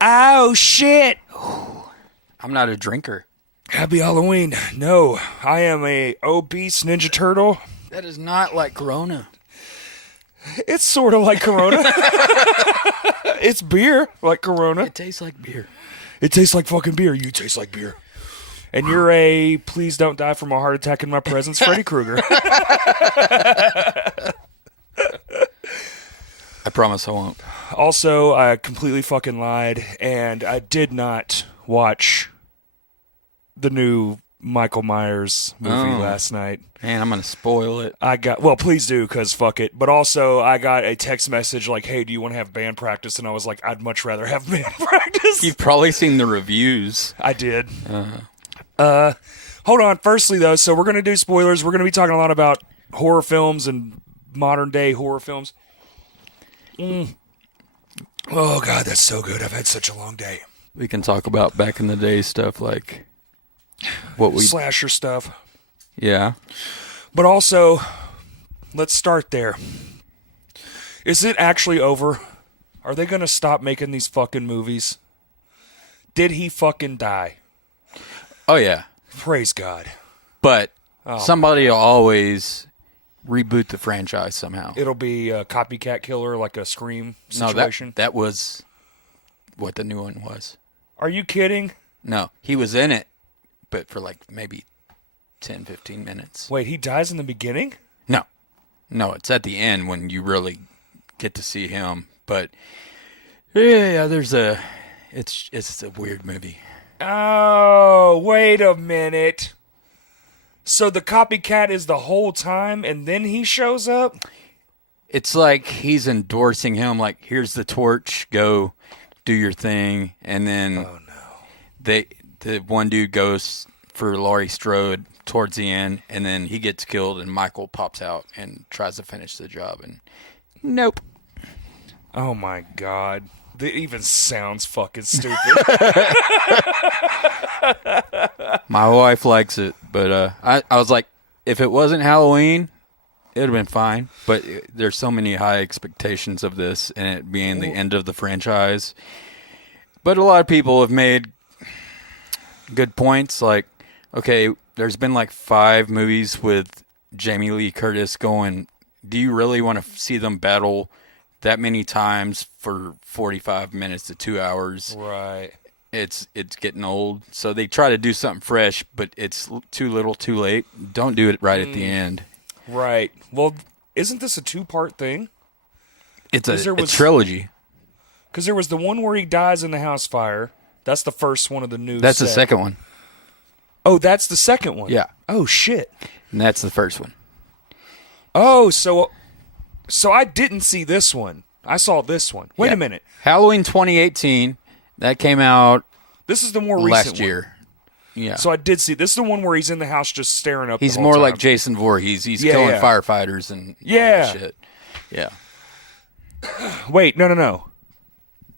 Oh, shit. I'm not a drinker. Happy Halloween. No, I am a obese Ninja Turtle. That is not like Corona. It's sort of like Corona. It's beer like Corona. It tastes like beer. It tastes like fucking beer. You taste like beer. And you're a please don't die from a heart attack in my presence, Freddy Krueger. I promise I won't. Also, I completely fucking lied, and I did not watch the new Michael Myers movie last night. Man, I'm going to spoil it. Well, please do, because fuck it. But also, I got a text message like, hey, do you want to have band practice? And I was like, I'd much rather have band practice. You've probably seen the reviews. I did. Hold on. Firstly, though, so we're going to do spoilers. We're going to be talking a lot about horror films and modern-day horror films. Oh, God, that's so good. I've had such a long day. We can talk about back in the day stuff like what we... Slasher stuff. Yeah. But also, let's start there. Is it actually over? Are they going to stop making these fucking movies? Did he fucking die? Oh, yeah. Praise God. But somebody will always reboot the franchise somehow. It'll be a copycat killer, like a Scream situation? No, that was what the new one was. Are you kidding? No, he was in it, but for like maybe 10, 15 minutes. Wait, he dies in the beginning? No, it's at the end when you really get to see him. But yeah, it's a weird movie. Oh, wait a minute. So the copycat is the whole time and then he shows up? It's like he's endorsing him, like, here's the torch, go do your thing. And then the one dude goes for Laurie Strode towards the end, and then he gets killed, and Michael pops out and tries to finish the job, and nope. Oh, my God. That even sounds fucking stupid. My wife likes it, but I was like, if it wasn't Halloween, it would have been fine. But there's so many high expectations of this, and it being the end of the franchise. But a lot of people have made good points. Like, okay, there's been like 5 movies with Jamie Lee Curtis going, do you really want to see them battle that many times for 45 minutes to 2 hours? Right. It's getting old. So they try to do something fresh, but it's too little too late. Don't do it right at the end. Right. Well, isn't this a 2-part thing? It's a trilogy. Because there was the one where he dies in the house fire. That's the first one of the new That's set. the second one. Oh, that's the second one? Yeah. Oh, shit. And that's the first one. Oh, so I didn't see this one. I saw this one. Wait a minute. Halloween 2018, that came out This is the more recent last year. Yeah. So I did see. This is the one where he's in the house just staring up. He's the whole more time. like Jason Voorhees. He's killing firefighters and all that shit. Yeah. Wait, no.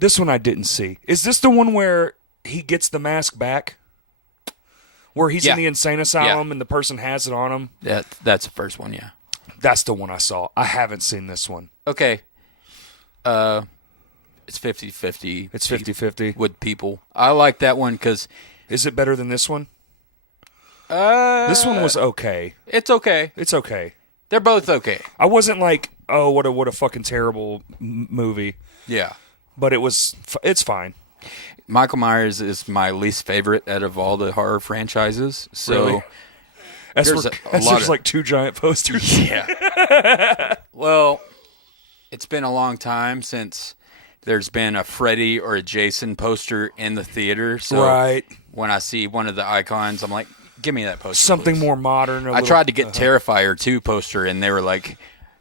This one I didn't see. Is this the one where he gets the mask back? Where he's in the insane asylum and the person has it on him? That's the first one, yeah. That's the one I saw. I haven't seen this one. Okay. It's 50-50. It's 50-50. With people. I like that one because... Is it better than this one? This one was okay. It's okay. It's okay. They're both okay. I wasn't like, oh, what a fucking terrible movie. Yeah. But it's fine. Michael Myers is my least favorite out of all the horror franchises. So really? There's like 2 giant posters. Yeah. Well, it's been a long time since there's been a Freddy or a Jason poster in the theater. So right. When I see one of the icons, I'm like, give me that poster. Something please. more modern. I tried to get Terrifier 2 poster, and they were like,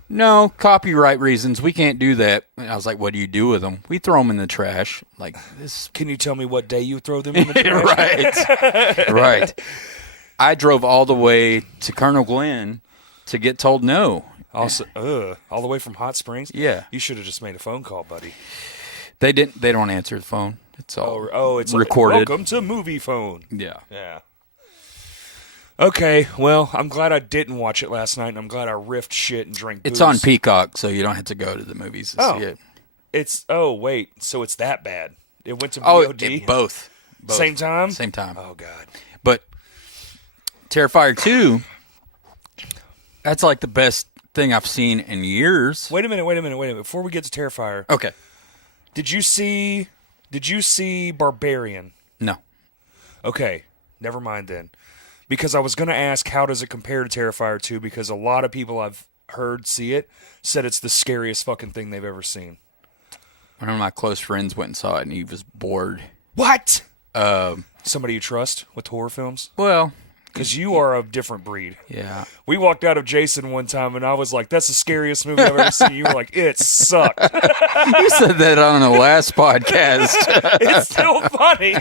no, copyright reasons, we can't do that. And I was like, what do you do with them? We throw them in the trash. Like this. Can you tell me what day you throw them in the trash? Right. I drove all the way to Colonel Glenn to get told no. Also, all the way from Hot Springs? Yeah. You should have just made a phone call, buddy. They didn't. They don't answer the phone. It's all it's recorded. Like, welcome to Movie Phone. Yeah. Okay, well, I'm glad I didn't watch it last night, and I'm glad I riffed shit and drank booze. It's on Peacock, so you don't have to go to the movies to see it. Wait, so it's that bad. It went to Oh, VOD? both. Same time? Same time. Oh, God. But Terrifier 2, that's like the best thing I've seen in years. Wait a minute. Before we get to Terrifier, Okay. did you see Barbarian? No. Okay, never mind then. Because I was going to ask, how does it compare to Terrifier 2? Because a lot of people I've heard see it said it's the scariest fucking thing they've ever seen. One of my close friends went and saw it, and he was bored. What? Somebody you trust with horror films? Well, Because you are a different breed. yeah. We walked out of Jason one time, and I was like, that's the scariest movie I've ever seen. You were like, it sucked. You said that on the last podcast. It's still funny.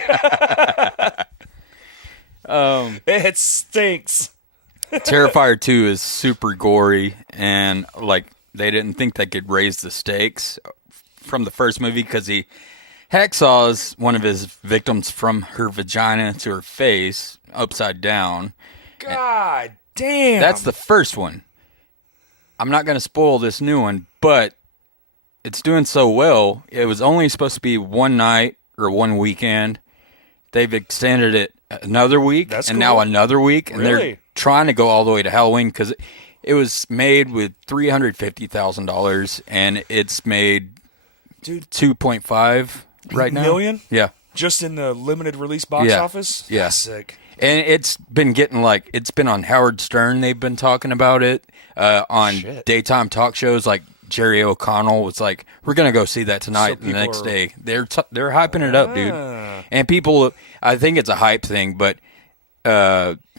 It stinks. Terrifier 2 is super gory, and like they didn't think they could raise the stakes from the first movie because he hacksaws one of his victims from her vagina to her face upside down. God damn. That's the first one. I'm not going to spoil this new one, but it's doing so well. It was only supposed to be one night or one weekend. They've extended it another week, That's and cool. now another week, and Really? they're trying to go all the way to Halloween because it was made with $350,000, and it's made Dude, 2.5 right now. million? Yeah. Just in the limited release box Yeah. office? Yeah. That's sick. And it's been getting it's been on Howard Stern. They've been talking about it on Shit. daytime talk shows. Like Jerry O'Connell was like, "We're gonna go see that tonight." So And the next people are- day, they're hyping it up, dude. And people, I think it's a hype thing, but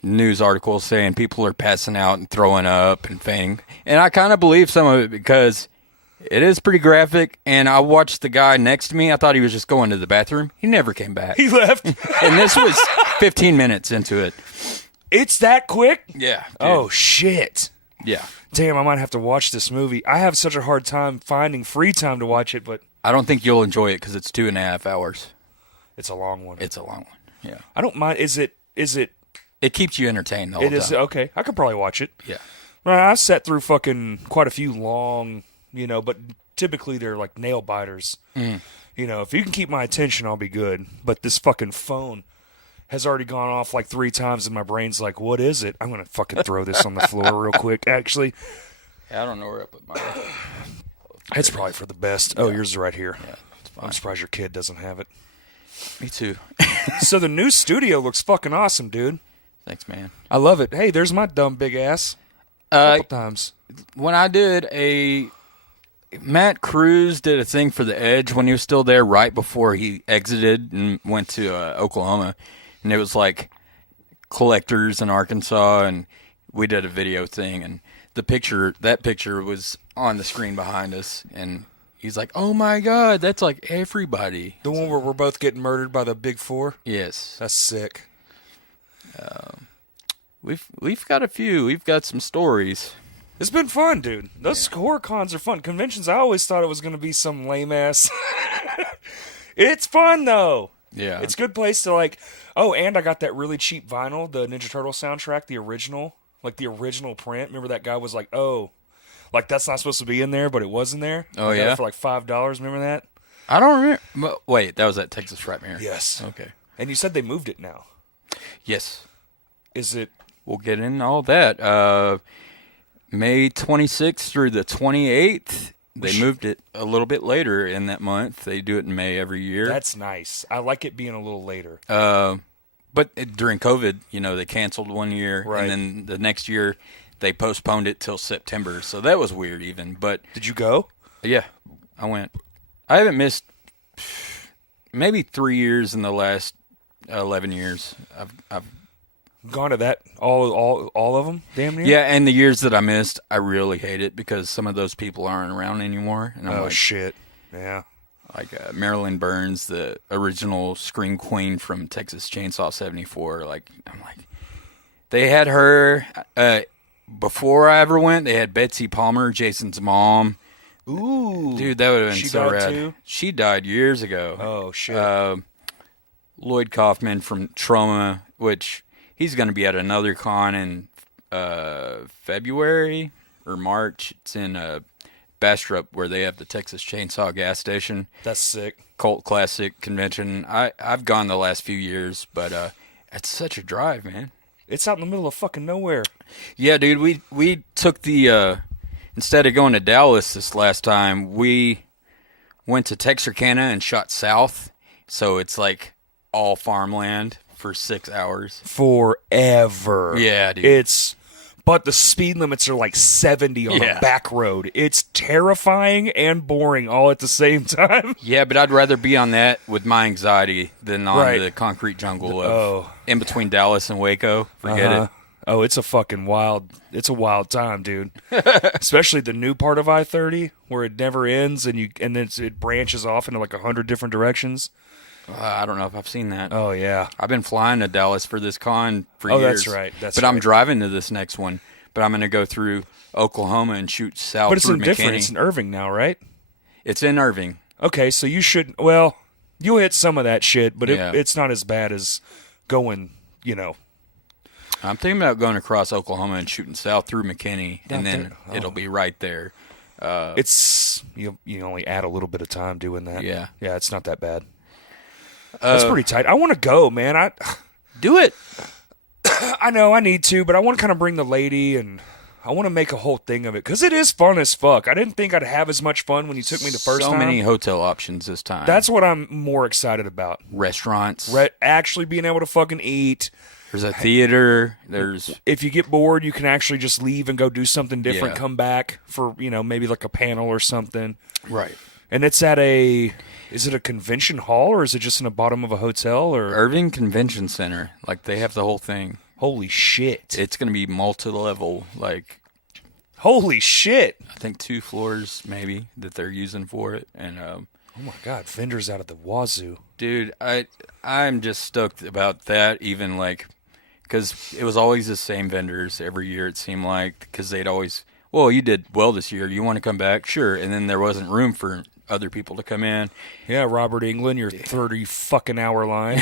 news articles saying people are passing out and throwing up and fainting, and I kind of believe some of it because it is pretty graphic. And I watched the guy next to me. I thought he was just going to the bathroom. He never came back. He left. And this was 15 minutes into it. It's that quick? Yeah. Dude. Oh, shit. Yeah. Damn, I might have to watch this movie. I have such a hard time finding free time to watch it, but I don't think you'll enjoy it because it's 2.5 hours. it's a long one. It's a long one. Yeah. I don't mind. Is it? It keeps you entertained the whole It is time. okay. I could probably watch it. Yeah. I sat through fucking quite a few long, but typically they're like nail biters. If you can keep my attention, I'll be good. But this fucking phone has already gone off like 3 times, and my brain's like, what is it? I'm going to fucking throw this on the floor real quick, actually. I don't know where I put mine. It's probably for the best. Oh, yours is right here. Yeah, it's fine. I'm surprised your kid doesn't have it. Me too. So the new studio looks fucking awesome, dude. Thanks, man. I love it. Hey, there's my dumb big ass. Couple times. When I did Matt Cruz did a thing for The Edge when he was still there right before he exited and went to Oklahoma. And it was like collectors in Arkansas, and we did a video thing, and that picture was on the screen behind us, and he's like, "Oh my God, that's like everybody." The one where we're both getting murdered by the big 4? Yes. That's sick. We've got a few. We've got some stories. It's been fun, dude. Those horror cons are fun. Conventions, I always thought it was going to be some lame ass. It's fun, though. Yeah. It's a good place to like. Oh, and I got that really cheap vinyl, the Ninja Turtle soundtrack, the original print. Remember that guy was like, oh, like that's not supposed to be in there, but it was in there. Oh, I got it yeah? for like $5. Remember that? I don't remember. Wait, that was at Texas Frightmare. Yes. Okay. And you said they moved it now. Yes. Is it? We'll get into all that. May 26th through the 28th. They moved it a little bit later in that month. They do it in May every year. That's nice. I like it being a little later. But during COVID, they canceled one year. Right. And then the next year, they postponed it till September. So that was weird even. But Did you go? yeah, I went. I haven't missed maybe 3 years in the last 11 years. I've Gone to that all of them? Damn near. Yeah, and the years that I missed, I really hate it because some of those people aren't around anymore. And I'm Oh like, shit. Yeah. like Marilyn Burns, the original Scream Queen from Texas Chainsaw 74. Like, I'm like, they had her before I ever went. They had Betsy Palmer, Jason's mom. Ooh. Dude, that would have been She so died rad. too? She died years ago. Oh shit. Lloyd Kaufman from Trauma, which he's going to be at another con in February or March. It's in Bastrop where they have the Texas Chainsaw gas station. That's sick. cult classic convention. I've gone the last few years, but it's such a drive, man. It's out in the middle of fucking nowhere. Yeah, dude. We took the instead of going to Dallas this last time, we went to Texarkana and shot south. So it's like all farmland for 6 hours. Forever. Yeah, dude. But the speed limits are like 70 on a back road. It's terrifying and boring all at the same time. Yeah, but I'd rather be on that with my anxiety than on the concrete jungle of in between Dallas and Waco. Forget it. Oh, it's a wild time, dude. Especially the new part of I-30 where it never ends and then it branches off into like 100 different directions. I don't know if I've seen that. Oh, yeah. I've been flying to Dallas for this con for years. Oh, that's right. But I'm driving to this next one. But I'm going to go through Oklahoma and shoot south But it's through in McKinney. different. It's in Irving now, right? It's in Irving. Okay, so you should... Well, you'll hit some of that shit, but it's not as bad as going, I'm thinking about going across Oklahoma and shooting south through McKinney, and then it'll be right there. It's... You only add a little bit of time doing that. Yeah. Yeah, it's not that bad. That's pretty tight. I want to go, man. Do it. I know I need to, but I want to kind of bring the lady, and I want to make a whole thing of it because it is fun as fuck. I didn't think I'd have as much fun when you took me the first time. So many hotel options this time. That's what I'm more excited about. Restaurants. Actually being able to fucking eat. There's a theater. If you get bored, you can actually just leave and go do something different. Come back for maybe like a panel or something. Right. And it's at is it a convention hall or is it just in the bottom of a hotel or Irving Convention Center? Like they have the whole thing. Holy shit! It's gonna be multi-level. Like holy shit! I think 2 floors maybe that they're using for it. And oh my god, vendors out of the wazoo, dude! I'm just stoked about that. Even like because it was always the same vendors every year. It seemed like because they'd always. Well, you did well this year. You want to come back? Sure. And then there wasn't room for other people to come in. Yeah, Robert Englund, your 30 fucking hour line.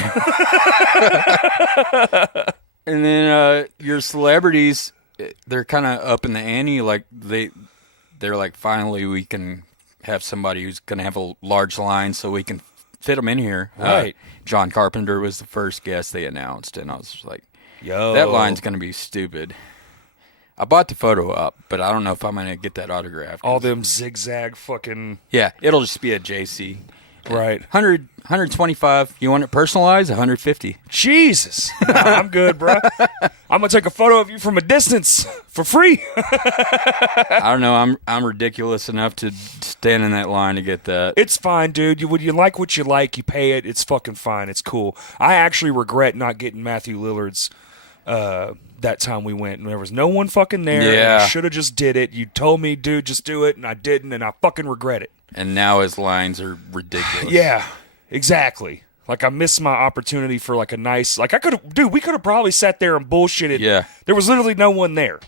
And then your celebrities, they're kind of up in the ante. Like they're like, finally we can have somebody who's going to have a large line so we can fit them in here. Right. John Carpenter was the first guest they announced, and I was just like, yo, that line's going to be stupid. I bought the photo up, but I don't know if I'm going to get that autograph. All them zigzag fucking... Yeah, it'll just be a JC. Right. 125. You want it personalized? 150. Jesus. Nah, I'm good, bro. I'm going to take a photo of you from a distance for free. I don't know. I'm ridiculous enough to stand in that line to get that. It's fine, dude. When you like what you like, you pay it. It's fucking fine. It's cool. I actually regret not getting Matthew Lillard's... that time we went, and there was no one fucking there. Yeah. I should have just did it. You told me, dude, just do it, and I didn't, and I fucking regret it. And now his lines are ridiculous. Yeah, exactly. Like, I missed my opportunity for, like, a nice... Like, we could have probably sat there and bullshitted. Yeah. There was literally no one there.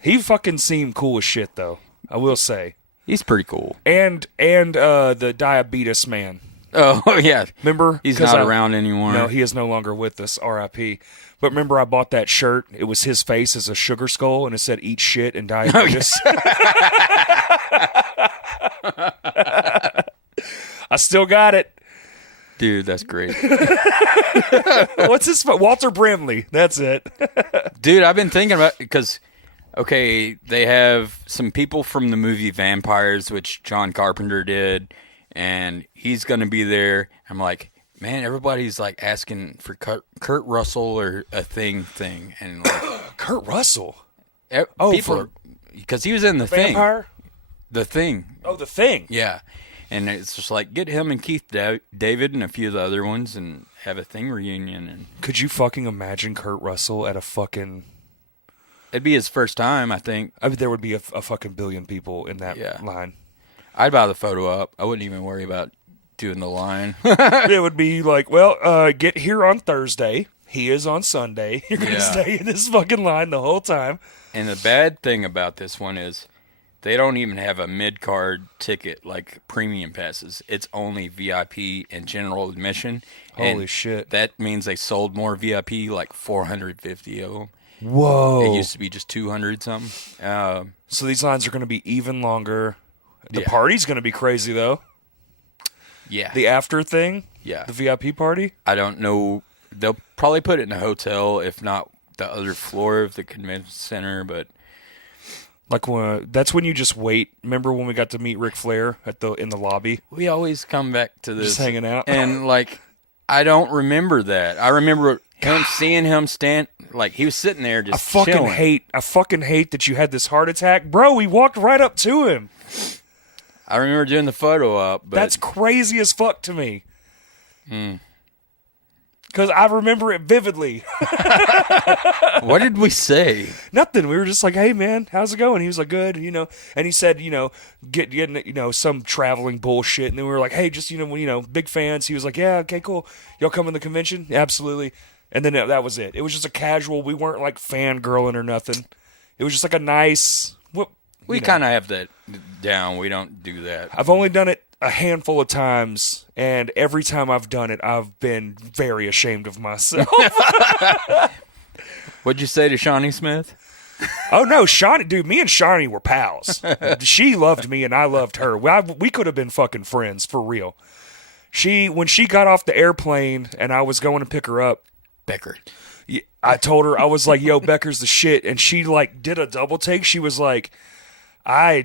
He fucking seemed cool as shit, though, I will say. He's pretty cool. And the diabetes man. Oh, yeah. Remember? He's not around anymore. No, he is no longer with us, R.I.P. But remember I bought that shirt? It was his face as a sugar skull, and it said, eat shit and diabetes. Oh, yeah. I still got it. Dude, that's great. What's his Walter Brimley. That's it. Dude, I've been thinking about because, okay, they have some people from the movie Vampires, which John Carpenter did, and he's going to be there. I'm like, man, everybody's like asking for Kurt Russell or a thing, and like Kurt Russell. People because he was in the thing. Vampire? The Thing. Oh, The Thing. Yeah. And it's just like, get him and Keith David and a few of the other ones and have a Thing reunion. And could you fucking imagine Kurt Russell at a fucking... It'd be his first time, I think. I mean, there would be a fucking billion people in that line. I'd buy the photo up. I wouldn't even worry about doing the line. It would be like, well, get here on Thursday. He is on Sunday. You're going to stay in this fucking line the whole time. And the bad thing about this one is they don't even have a mid-card ticket like premium passes. It's only VIP and general admission. Holy shit. That means they sold more VIP, like 450 of them. Whoa. It used to be just 200 something. So these lines are going to be even longer. The party's going to be crazy, though. Yeah. The after thing? Yeah. The VIP party? I don't know. They'll probably put it in a hotel, if not the other floor of the convention center, but... Like that's when you just wait. Remember when we got to meet Ric Flair in the lobby? We always come back to this. Just hanging out. And, like, I don't remember that. I remember seeing him stand, like, he was sitting there just chilling. I fucking hate that you had this heart attack. Bro, we walked right up to him. I remember doing the photo op, but... That's crazy as fuck to me. Because I remember it vividly. What did we say? Nothing. We were just like, hey, man, how's it going? He was like, good, And he said, getting, some traveling bullshit. And then we were like, hey, just, big fans. He was like, yeah, okay, cool. Y'all come in the convention? Yeah, absolutely. And then that was it. It was just a casual. We weren't, like, fangirling or nothing. It was just like a nice... We kind of have that down. We don't do that. I've only done it a handful of times, and every time I've done it, I've been very ashamed of myself. What'd you say to Shawnee Smith? Oh, no, Shawnee, dude, me and Shawnee were pals. She loved me, and I loved her. We could have been fucking friends, for real. When she got off the airplane, and I was going to pick her up, Becker. I told her, I was like, yo, Becker's the shit, and she, like, did a double take. She was like... I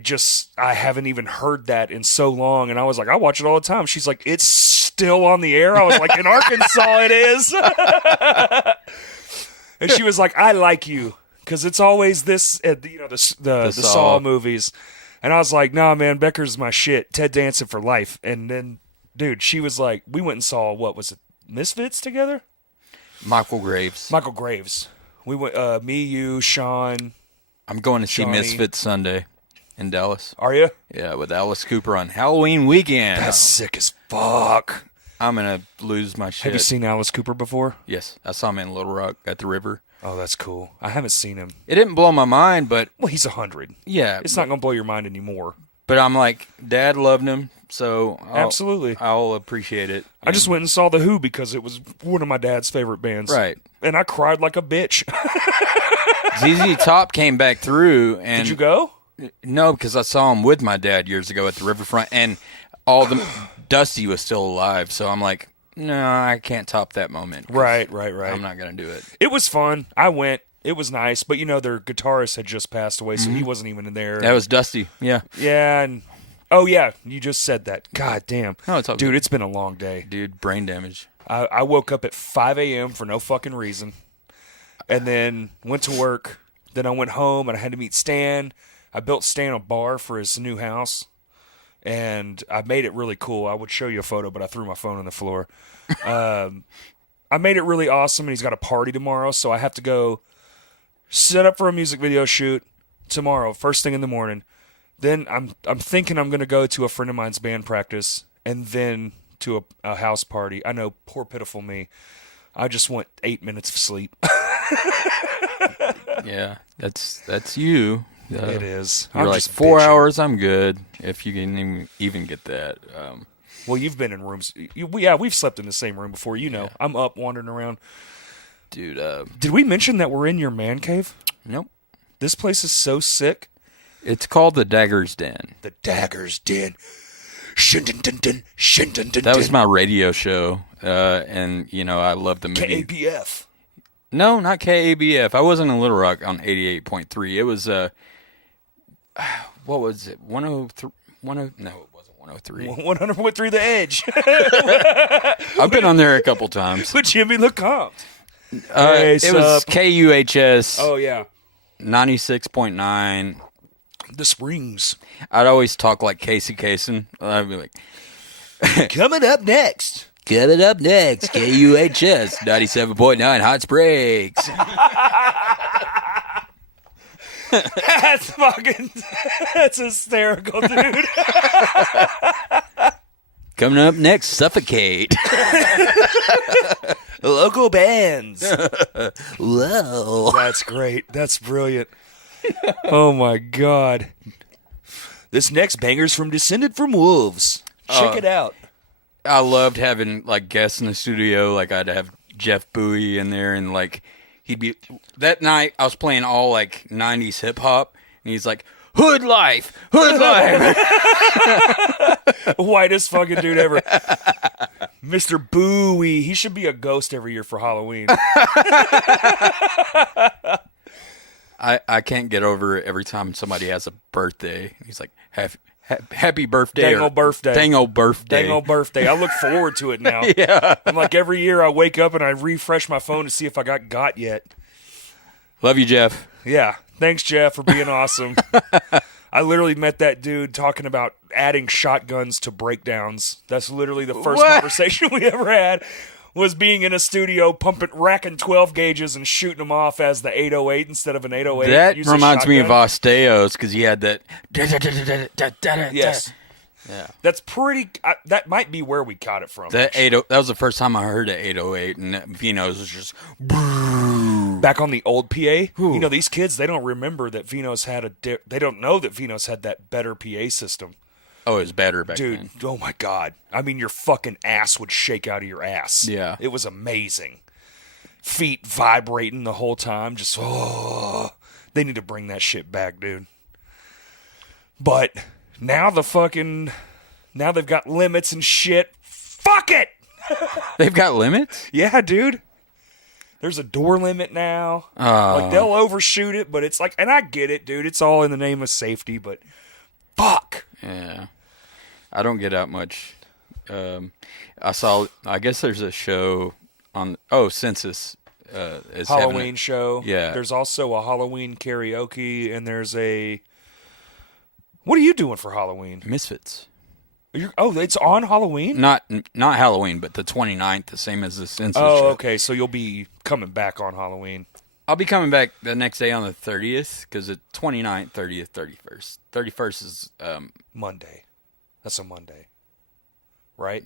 haven't even heard that in so long. And I was like, I watch it all the time. She's like, it's still on the air? I was like, in Arkansas it is. And she was like, I like you. Because it's always this, the Saw movies. And I was like, nah, man, Becker's my shit. Ted Danson for life. And then, dude, she was like, we went and saw, what was it, Misfits together? Michael Graves. We went, me, you, Sean. I'm going to see Shawnee. Misfits Sunday. In Dallas. Are you? Yeah, with Alice Cooper on Halloween weekend. That's sick as fuck. I'm going to lose my shit. Have you seen Alice Cooper before? Yes. I saw him in Little Rock at the river. Oh, that's cool. I haven't seen him. It didn't blow my mind, but... Well, he's 100. Yeah. It's not going to blow your mind anymore. But I'm like, Dad loved him, so... Absolutely. I'll appreciate it. I just went and saw The Who because it was one of my dad's favorite bands. Right. And I cried like a bitch. ZZ Top came back through and... Did you go? No, because I saw him with my dad years ago at the riverfront, and Dusty was still alive, so I'm like, no, I can't top that moment. Right. I'm not going to do it. It was fun. I went. It was nice, but their guitarist had just passed away, so he wasn't even in there. That was Dusty, yeah. Yeah, and... Oh, yeah, you just said that. God damn. Oh, it's all Dude, good. it's been a long day. Dude, brain damage. I woke up at 5 a.m. for no fucking reason, and then went to work. Then I went home, and I had to meet Stan. I built Stan a bar for his new house, and I made it really cool. I would show you a photo, but I threw my phone on the floor. I made it really awesome, and he's got a party tomorrow, so I have to go set up for a music video shoot tomorrow, first thing in the morning. Then I'm thinking I'm going to go to a friend of mine's band practice, and then to a house party. I know, poor pitiful me. I just want 8 minutes of sleep. Yeah, that's you. It is. You're I'm like just 4 bitching. hours. I'm good if you can even get that. Well, you've been in rooms. We've slept in the same room before. Yeah. I'm up wandering around. Dude. Did we mention that we're in your man cave? Nope. This place is so sick. It's called the Dagger's Den. The Dagger's Den. Shin-dun-dun-dun, shin-dun-dun-dun. That was my radio show, and I love the movie. KABF. No, not KABF. I wasn't in Little Rock on 88.3. It was what was it? 103. No, it wasn't 103. 100.3 The Edge. I've been on there a couple times. With Jimmy LeCompt. It was KUHS. Oh yeah. 96.9. The Springs. I'd always talk like Casey Kasem. I'd be like, Coming up next. Coming up next, KUHS 97.9 Hot Springs. That's hysterical, dude. Coming up next, Suffocate. Local bands. Whoa. That's great. That's brilliant. Oh my God. This next banger's from Descended from Wolves. Check it out. I loved having like guests in the studio. Like I'd have Jeff Bowie in there, and like he'd be that night. I was playing all like '90s hip hop, and he's like, "Hood life, hood life." Whitest fucking dude ever. Mr. Bowie. He should be a ghost every year for Halloween. I can't get over it every time somebody has a birthday. He's like, happy birthday. Dang old birthday. Dang old birthday. Dang old birthday. I look forward to it now. Yeah. I'm like, every year I wake up and I refresh my phone to see if I got yet. Love you, Jeff. Yeah. Thanks, Jeff, for being awesome. I literally met that dude talking about adding shotguns to breakdowns. That's literally the first conversation we ever had, was being in a studio racking 12 gauges and shooting them off as the 808 instead of an 808. That Use a reminds me of shotgun. Osteos because he had that. Yes. Yeah. That's pretty. That might be where we caught it from. That was the first time I heard an 808, and Vino's was just back on the old PA. You know, these kids, they don't remember that Vino's had they don't know that Vino's had that better PA system. Oh, it was better back Dude, then. oh my God. I mean, your fucking ass would shake out of your ass. Yeah. It was amazing. Feet vibrating the whole time. Just, they need to bring that shit back, dude. But now now they've got limits and shit. Fuck it! They've got limits? Yeah, dude. There's a door limit now. Like, they'll overshoot it, but it's like, and I get it, dude. It's all in the name of safety, but fuck. Yeah. I don't get out much. I guess there's a show on, Census. Is Halloween show. Yeah. There's also a Halloween karaoke, and there's what are you doing for Halloween? Misfits. It's on Halloween? Not Halloween, but the 29th, the same as the Census show. Oh, okay. So you'll be coming back on Halloween. I'll be coming back the next day on the 30th, because it's 29th, 30th, 31st. 31st is Monday. That's a Monday. Right?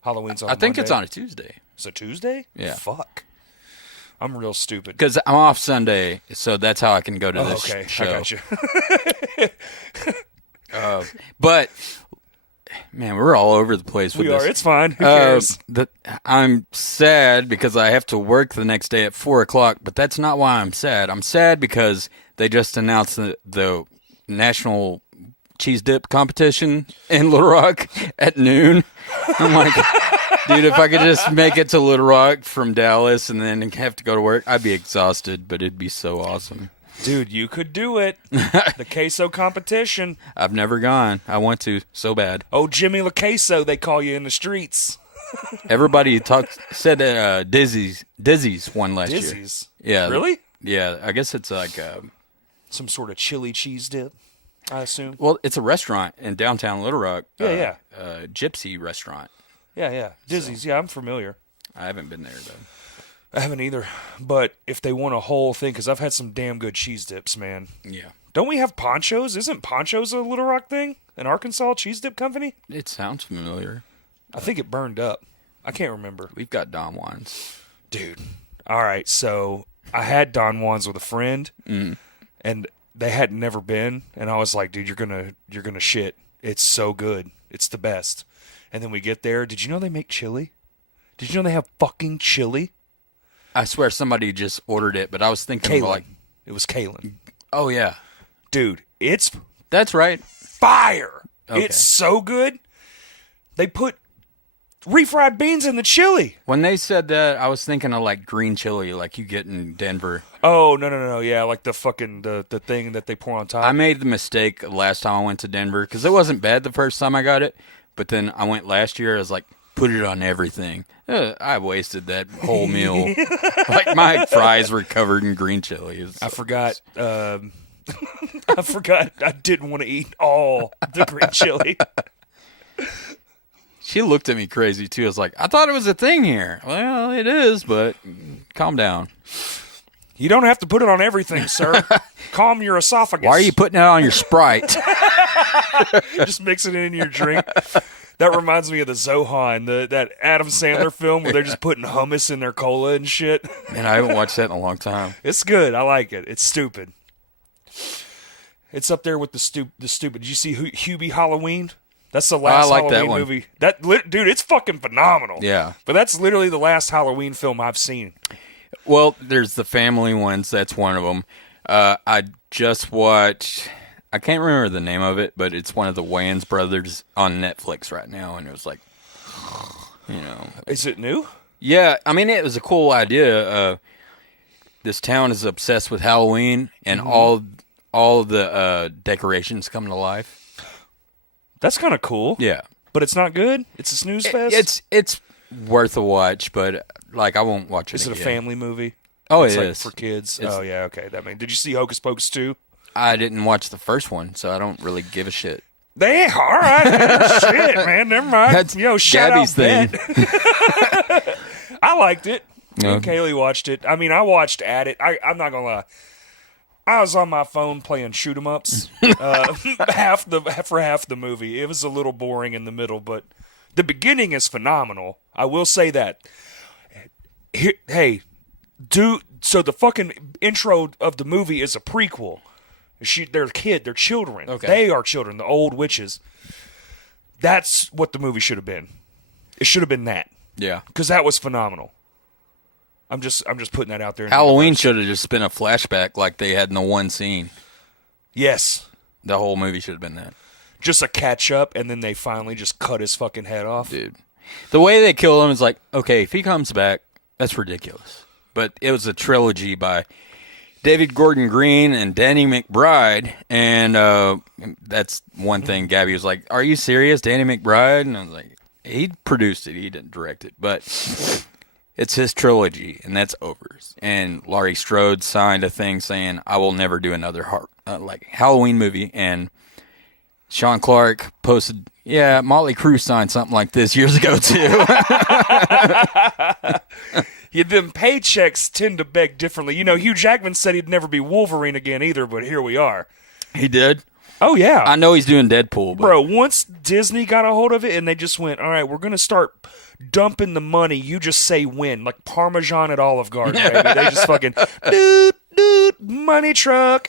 Halloween's on I think Monday? it's on a Tuesday. It's a Tuesday? Yeah. Fuck. I'm real stupid. Because I'm off Sunday, so that's how I can go to this okay. show. I got you. But, man, we're all over the place with We this. are. It's fine. Who cares? I'm sad because I have to work the next day at 4 o'clock, but that's not why I'm sad. I'm sad because they just announced the National Cheese Dip competition in Little Rock at noon. I'm like, dude, if I could just make it to Little Rock from Dallas and then have to go to work, I'd be exhausted, but it'd be so awesome. Dude, you could do it. The queso competition. I've never gone. I want to so bad. Oh, Jimmy LaQueso, they call you in the streets. Everybody said that Dizzy's won last year. Dizzy's? Yeah. Really? Yeah, I guess it's like some sort of chili cheese dip, I assume. well, it's a restaurant in downtown Little Rock. Yeah. Gypsy restaurant. Yeah. Dizzy's, yeah, I'm familiar. I haven't been there though. I haven't either. But if they want a whole thing, because I've had some damn good cheese dips, man. Yeah. Don't we have Ponchos? Isn't Ponchos a Little Rock thing? An Arkansas cheese dip company? It sounds familiar. I think it burned up. I can't remember. We've got Don Juan's. Dude. All right, so I had Don Juan's with a friend, and they had never been, and I was like, dude, you're gonna shit. It's so good. It's the best. And then we get there. Did you know they make chili? Did you know they have fucking chili? I swear somebody just ordered it, but I was thinking Kaylin. like, It was Kaylin. oh yeah, Dude, it's that's right. fire. Okay. It's so good. They put refried beans in the chili. When they said that, I was thinking of like green chili, like you get in Denver. Oh, no. Yeah, like the fucking, the thing that they pour on top. I made the mistake last time I went to Denver because it wasn't bad the first time I got it, but then I went last year. I was like, put it on everything. I wasted that whole meal. Like my fries were covered in green chili. I forgot. I forgot I didn't want to eat all the green chili. She looked at me crazy too. I was like, I thought it was a thing here. Well, it is, but calm down. You don't have to put it on everything, sir. Calm your esophagus. Why are you putting it on your Sprite? Just mix it in your drink? That reminds me of the Zohan, that Adam Sandler film where they're just putting hummus in their cola and shit. Man, I haven't watched that in a long time. It's good. I like it. It's stupid. It's up there with the stupid. Did you see Hubie Halloween? That's the last Halloween movie. Dude, it's fucking phenomenal. Yeah. But that's literally the last Halloween film I've seen. Well, there's the family ones. That's one of them. I just watched I can't remember the name of it, but it's one of the Wayans brothers on Netflix right now, and it was like, Is it new? Yeah, I mean, it was a cool idea. This town is obsessed with Halloween, and all the decorations come to life. That's kind of cool. Yeah, but it's not good. It's a snooze fest. It's worth a watch, but like I won't watch it. Is it again. a family movie? Oh, It's for kids. Oh yeah, okay. Did you see Hocus Pocus 2? I didn't watch the first one, so I don't really give a shit. All right. Shit, man. Never mind. That's shout Gabby's out thing. I liked it. Me and Okay. Kaylee watched it. I mean, I watched at it. I'm not gonna lie. I was on my phone playing shoot 'em ups for half the movie. It was a little boring in the middle, but the beginning is phenomenal. I will say that. Hey, dude. So the fucking intro of the movie is a prequel. They're children. Okay. They are children, the old witches. That's what the movie should have been. It should have been that. Yeah. Because that was phenomenal. I'm just putting that out there. Halloween should have just been a flashback like they had in the one scene. Yes. The whole movie should have been that. Just a catch up, and then they finally just cut his fucking head off. Dude. The way they kill him is like, okay, if he comes back, that's ridiculous. But it was a trilogy by David Gordon Green and Danny McBride, and that's one thing. Gabby was like, "Are you serious, Danny McBride?" And I was like, "He produced it, he didn't direct it, but it's his trilogy, and that's over." And Laurie Strode signed a thing saying, "I will never do another Halloween movie." And Sean Clark posted, "Yeah, Motley Crue signed something like this years ago too." Yeah, them paychecks tend to beg differently. Hugh Jackman said he'd never be Wolverine again either, but here we are. He did. Oh, yeah. I know he's doing Deadpool, but Bro, once Disney got a hold of it and they just went, all right, we're going to start dumping the money. You just say when. Like Parmesan at Olive Garden, baby. They just fucking, doot, money truck.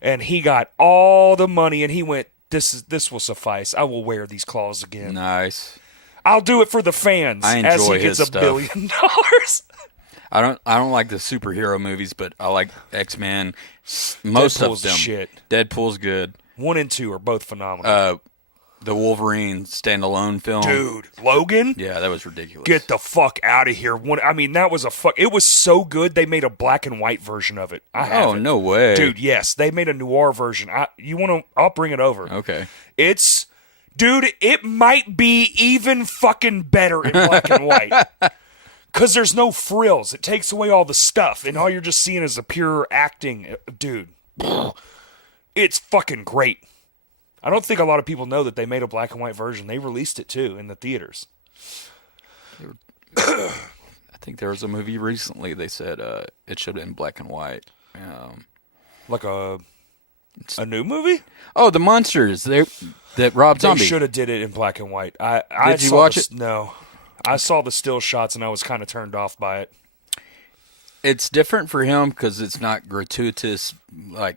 And he got all the money and he went, this will suffice. I will wear these claws again. nice. I'll do it for the fans I as he enjoy gets his $1 stuff. billion. I don't like the superhero movies, but I like X-Men. Most Deadpool's of them. shit. Deadpool's good. 1 and 2 are both phenomenal. The Wolverine standalone film. Dude, Logan? Yeah, that was ridiculous. Get the fuck out of here. That was it was so good they made a black and white version of it. I have Oh, it. no way. Dude, yes. They made a noir version. I'll bring it over. Okay. Dude, it might be even fucking better in black and white. Because there's no frills. It takes away all the stuff, and all you're just seeing is the pure acting. Dude, it's fucking great. I don't think a lot of people know that they made a black and white version. They released it, too, in the theaters. I think there was a movie recently they said it should have been black and white. Like a new movie? Oh, The Monsters. That Rob Zombie. They should have did it in black and white. Did you watch it? No. I saw the still shots, and I was kind of turned off by it. It's different for him because it's not gratuitous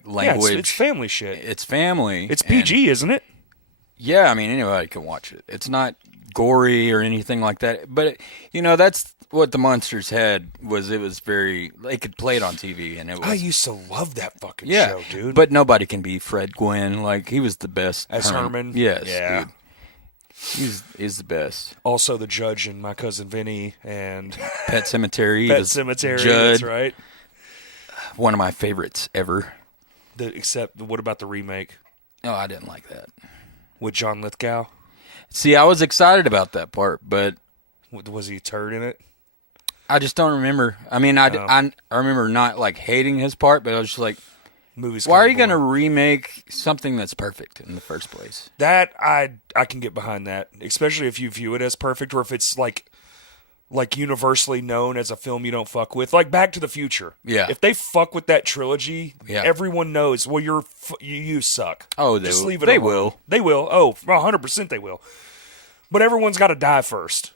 language. Yeah, it's family shit. It's family. It's PG, isn't it? Yeah, I mean, anybody can watch it. It's not gory or anything like that. But, that's what the Monsters had it was very, they could play it on TV. And it was, I used to love that fucking yeah, show, dude. But nobody can be Fred Gwynn. Like, he was the best. As Herman? Yes, Yeah. dude. He's the best. Also the judge in My Cousin Vinny and Pet Sematary. Pet Sematary, Judd, that's right. one of my favorites ever. What about the remake Oh, I didn't like that. with John Lithgow? See, I was excited about that part, but Was he a turd in it? I just don't remember. I mean, I remember not hating his part, but I was just like, Movies. why are you going going to remake something that's perfect in the first place? That I can get behind that, especially if you view it as perfect, or if it's like universally known as a film you don't fuck with, like Back to the Future. Yeah. If they fuck with that trilogy, Yeah. everyone knows. Well, you suck. Oh, just leave it. They alone. will. They will. Oh, 100% they will. But everyone's got to die first.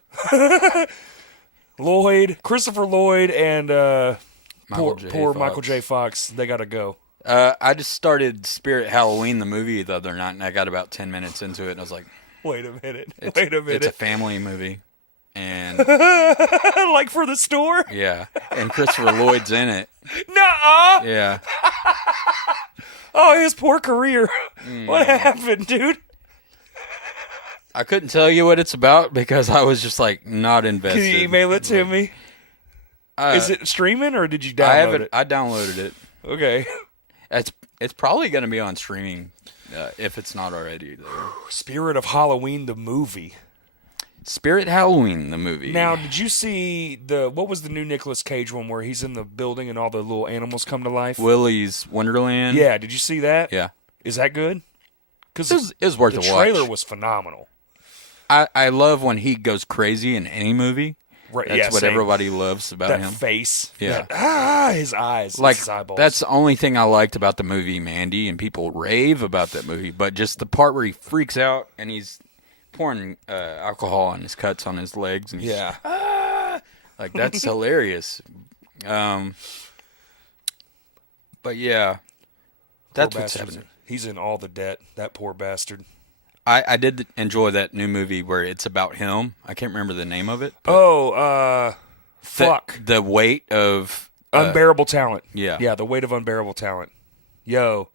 Christopher Lloyd, and poor Michael J. Fox. They got to go. I just started Spirit Halloween, the movie, the other night, and I got about 10 minutes into it, and I was like, Wait a minute. it's a family movie. and Like for the store? yeah, and Christopher Lloyd's in it. Nuh-uh. Yeah. Oh, his poor career. What happened, dude? I couldn't tell you what it's about because I was just like not invested. Can you email it to me? Is it streaming or did you download it? I downloaded it. Okay. It's probably going to be on streaming if it's not already there. Spirit of Halloween, the movie. Spirit Halloween, the movie. Now, did you see what was the new Nicolas Cage one where he's in the building and all the little animals come to life? Willy's Wonderland. Yeah, did you see that? Yeah. Is that good? Because it was worth a watch. The trailer was phenomenal. I love when he goes crazy in any movie. Right, That's what same. everybody loves about that him. face. Yeah. His eyes. Like, his eyeballs. that's the only thing I liked about the movie, Mandy, and people rave about that movie. But just the part where he freaks out and he's pouring alcohol on his cuts on his legs. And like, that's hilarious. But yeah, that's what's happening. He's in all the debt, that poor bastard. I did enjoy that new movie where it's about him. I can't remember the name of it. Fuck. The weight of... Unbearable Talent. Yeah. Yeah, The Weight of Unbearable Talent. Yo,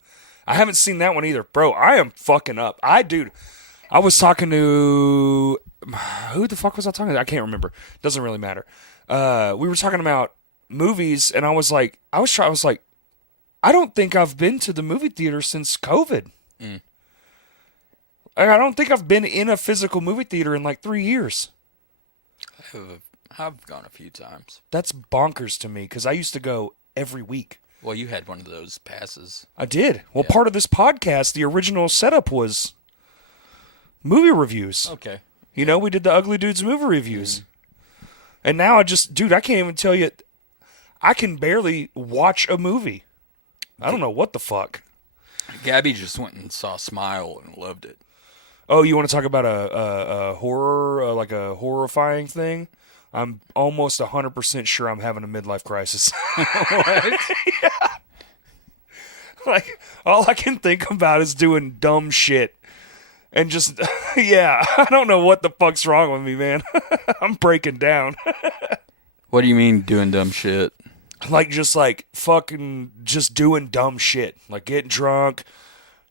I haven't seen that one either. Bro, I am fucking up. I was talking to... Who the fuck was I talking to? I can't remember. Doesn't really matter. We were talking about movies, and I was like, I don't think I've been to the movie theater since COVID. I don't think I've been in a physical movie theater in like 3 years. I've gone a few times. That's bonkers to me because I used to go every week. Well, you had one of those passes. I did. Well, part of this podcast, the original setup was movie reviews. Okay. You know, we did the Ugly Dudes movie reviews. And now I can't even tell you, I can barely watch a movie. I don't know what the fuck. Gabby just went and saw Smile and loved it. Oh, you want to talk about a horror, like a horrifying thing? I'm almost 100% sure I'm having a midlife crisis. What? Yeah. Like, all I can think about is doing dumb shit. And just, I don't know what the fuck's wrong with me, man. I'm breaking down. What do you mean doing dumb shit? Like, just fucking just doing dumb shit. Like, getting drunk,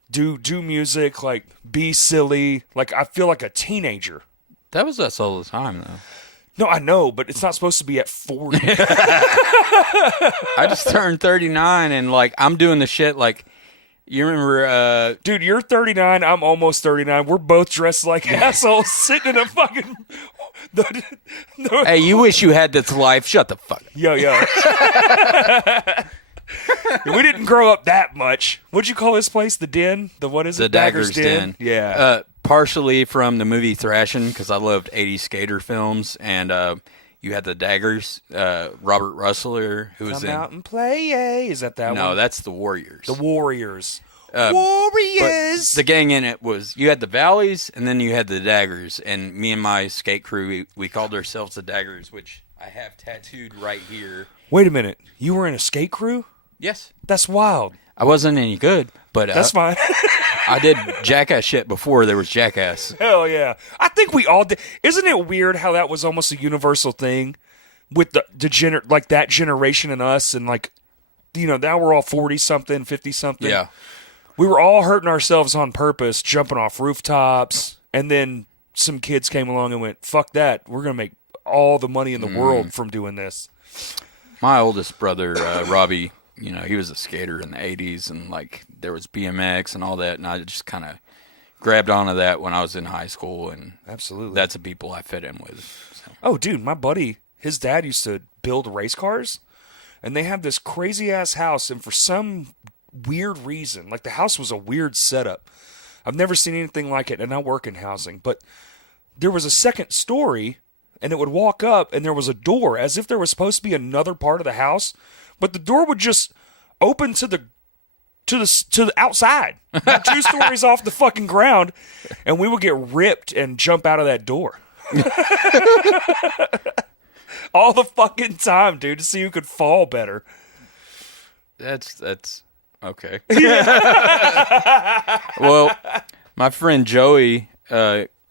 do music, like, be silly. Like, I feel like a teenager. That was us all the time, though. No, I know, but it's not supposed to be at 40. I just turned 39, and, like, I'm doing the shit, like, you remember... Dude, you're 39, I'm almost 39. We're both dressed like assholes sitting in a fucking... Hey, you wish you had this life. Shut the fuck up. Yo. We didn't grow up that much. What'd you call this place? The Den? What is it? The Dagger's Den. Yeah. Partially from the movie Thrashing, because I loved 80s skater films, and you had the Daggers, Robert Russler, who was Come out and play, Is that one? No, that's the Warriors. The Warriors. Warriors! The gang in it was, you had the Valleys, and then you had the Daggers, and me and my skate crew, we called ourselves the Daggers, which I have tattooed right here. Wait a minute. You were in a skate crew? Yes. That's wild. I wasn't any good, but... That's fine. I did jackass shit before there was jackass. Hell yeah. I think we all did. Isn't it weird how that was almost a universal thing with like that generation and us, and like, you know, now we're all 40-something, 50-something. Yeah. We were all hurting ourselves on purpose, jumping off rooftops, and then some kids came along and went, fuck that. We're going to make all the money in the world from doing this. My oldest brother, Robbie, you know, he was a skater in the 80s, and, like, there was BMX and all that, and I just kind of grabbed onto that when I was in high school, and absolutely, that's the people I fit in with. So. Oh, dude, my buddy, his dad used to build race cars, and they have this crazy-ass house, and for some weird reason, like, the house was a weird setup. I've never seen anything like it, and I work in housing, but there was a second story, and it would walk up, and there was a door, as if there was supposed to be another part of the house, but the door would just open to the outside, about 2 stories off the fucking ground, and we would get ripped and jump out of that door. All the fucking time, dude, to see who could fall better. That's okay. Well, my friend Joey,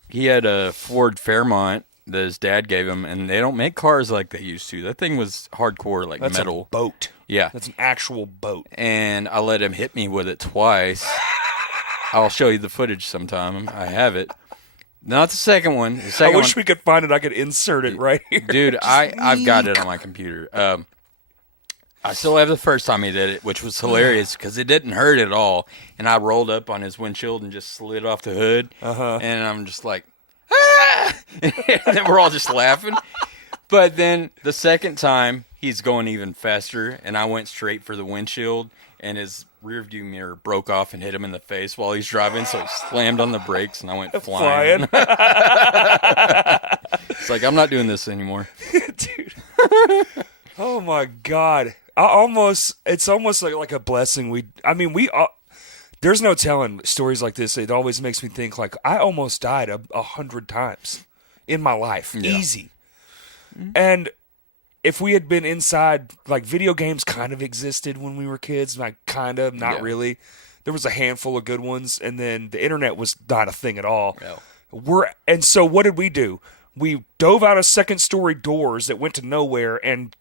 he had a Ford Fairmont, that his dad gave him, and they don't make cars like they used to. That thing was hardcore, like That's metal. a boat. Yeah. That's an actual boat. And I let him hit me with it twice. I'll show you the footage sometime. I have it. Not the second one. The second I wish we could find it. I could insert it right here. Dude, I've got it on my computer. I still have the first time he did it, which was hilarious because it didn't hurt at all. And I rolled up on his windshield and just slid off the hood. And I'm just like, ah! And then we're all just laughing. But then the second time, he's going even faster, and I went straight for the windshield, and his rear view mirror broke off and hit him in the face while he's driving, so he slammed on the brakes, and I went flying. It's like, I'm not doing this anymore. Dude. Oh, my God. It's almost like a blessing. There's no telling stories like this. It always makes me think, like, I almost died 100 times in my life. Yeah. Easy. And if we had been inside, like, video games kind of existed when we were kids, like, kind of, not really. There was a handful of good ones, and then the internet was not a thing at all. No. And so what did we do? We dove out of second-story doors that went to nowhere and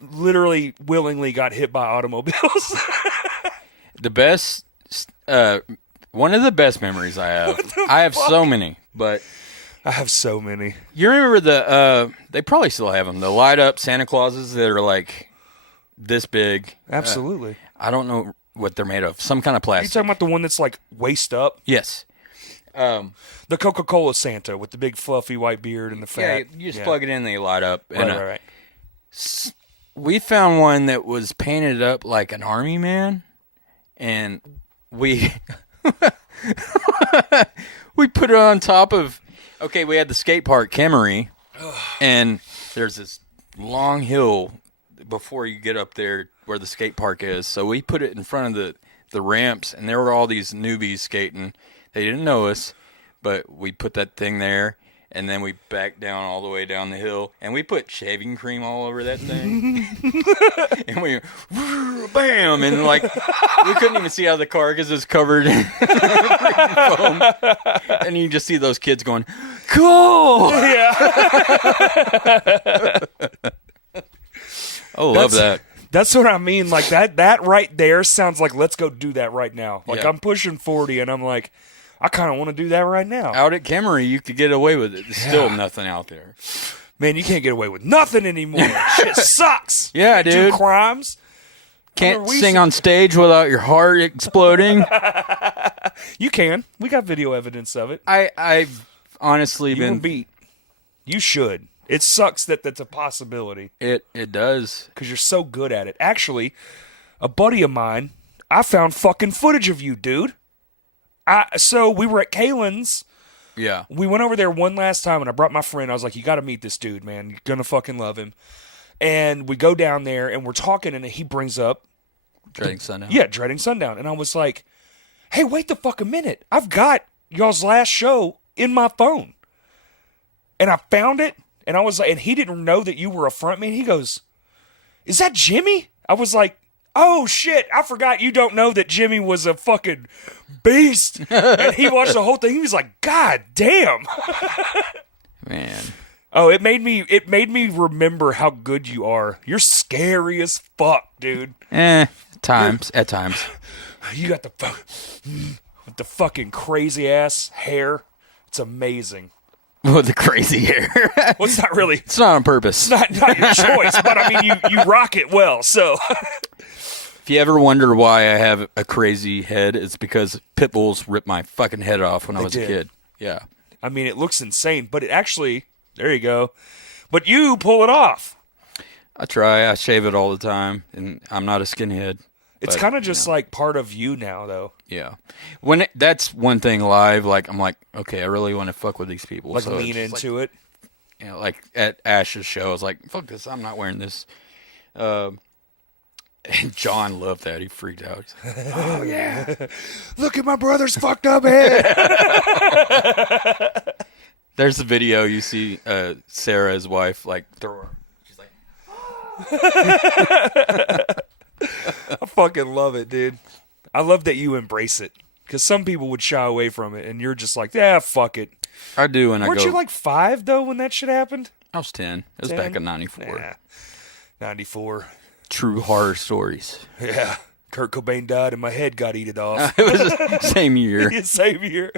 literally willingly got hit by automobiles. The best, one of the best memories I have. I have so many, but I have so many. You remember they probably still have them, the light-up Santa Clauses that are like this big. Absolutely. I don't know what they're made of. Some kind of plastic. You talking about the one that's like waist up? Yes. The Coca-Cola Santa with the big fluffy white beard and the fat. Yeah, you just plug it in and they light up. And, right. We found one that was painted up like an army man, and we we put it on top of. Okay, we had the skate park, Kemery, and there's this long hill before you get up there where the skate park is. So we put it in front of the ramps, and there were all these newbies skating. They didn't know us, but we put that thing there, and then we backed down all the way down the hill, and we put shaving cream all over that thing. And we bam, and like we couldn't even see out of the car because it was covered in foam. And you just see those kids going, "Cool!" Yeah. Oh, love that. That's what I mean. Like that right there sounds like let's go do that right now. Like I'm pushing 40, and I'm like, I kind of want to do that right now. Out at Kemery, you could get away with it. There's still nothing out there. Man, you can't get away with nothing anymore. Shit sucks. Yeah, dude. Do crimes. Can't sing on stage without your heart exploding. You can. We got video evidence of it. I've honestly You were beat. You should. It sucks that that's a possibility. It does. Because you're so good at it. Actually, a buddy of mine, I found fucking footage of you, dude. So we were at Kalen's. Yeah. We went over there one last time, and I brought my friend. I was like, you got to meet this dude, man. You're going to fucking love him. And we go down there, and we're talking, and he brings up... Dreading Sundown? Yeah, Dreading Sundown. And I was like, hey, wait the fuck a minute. I've got y'all's last show in my phone. And I found it, and I was like, and he didn't know that you were a frontman. He goes, is that Jimmy? I was like, oh, shit, I forgot you don't know that Jimmy was a fucking beast. And he watched the whole thing. He was like, God damn. Man. Oh, it made me remember how good you are. You're scary as fuck, dude. At times. You got with the fucking crazy ass hair. It's amazing. With the crazy hair. Well, it's not really. It's not on purpose. It's not your choice, but I mean, you rock it well, so. If you ever wonder why I have a crazy head, it's because pit bulls ripped my fucking head off when I was a kid. Yeah. I mean, it looks insane, but it actually, there you go. But you pull it off. I try. I shave it all the time, and I'm not a skinhead. It's kind of just like part of you now, though. Yeah. That's one thing live, like, I'm like, okay, I really want to fuck with these people. Like, so lean into it. You know, like at Ash's show, I was like, fuck this, I'm not wearing this. And John loved that. He freaked out. He's like, oh, yeah. Look at my brother's fucked up head. There's the video you see Sarah, his wife, like, throw her. She's like, I fucking love it, dude. I love that you embrace it. Because some people would shy away from it, and you're just like, yeah, fuck it. I do when Weren't I go. you like 5 though when that shit happened? I was 10. It was 10? back in 94. Nah, 94. True horror stories. Yeah. Kurt Cobain died and my head got eaten off. It was the same year. Same year.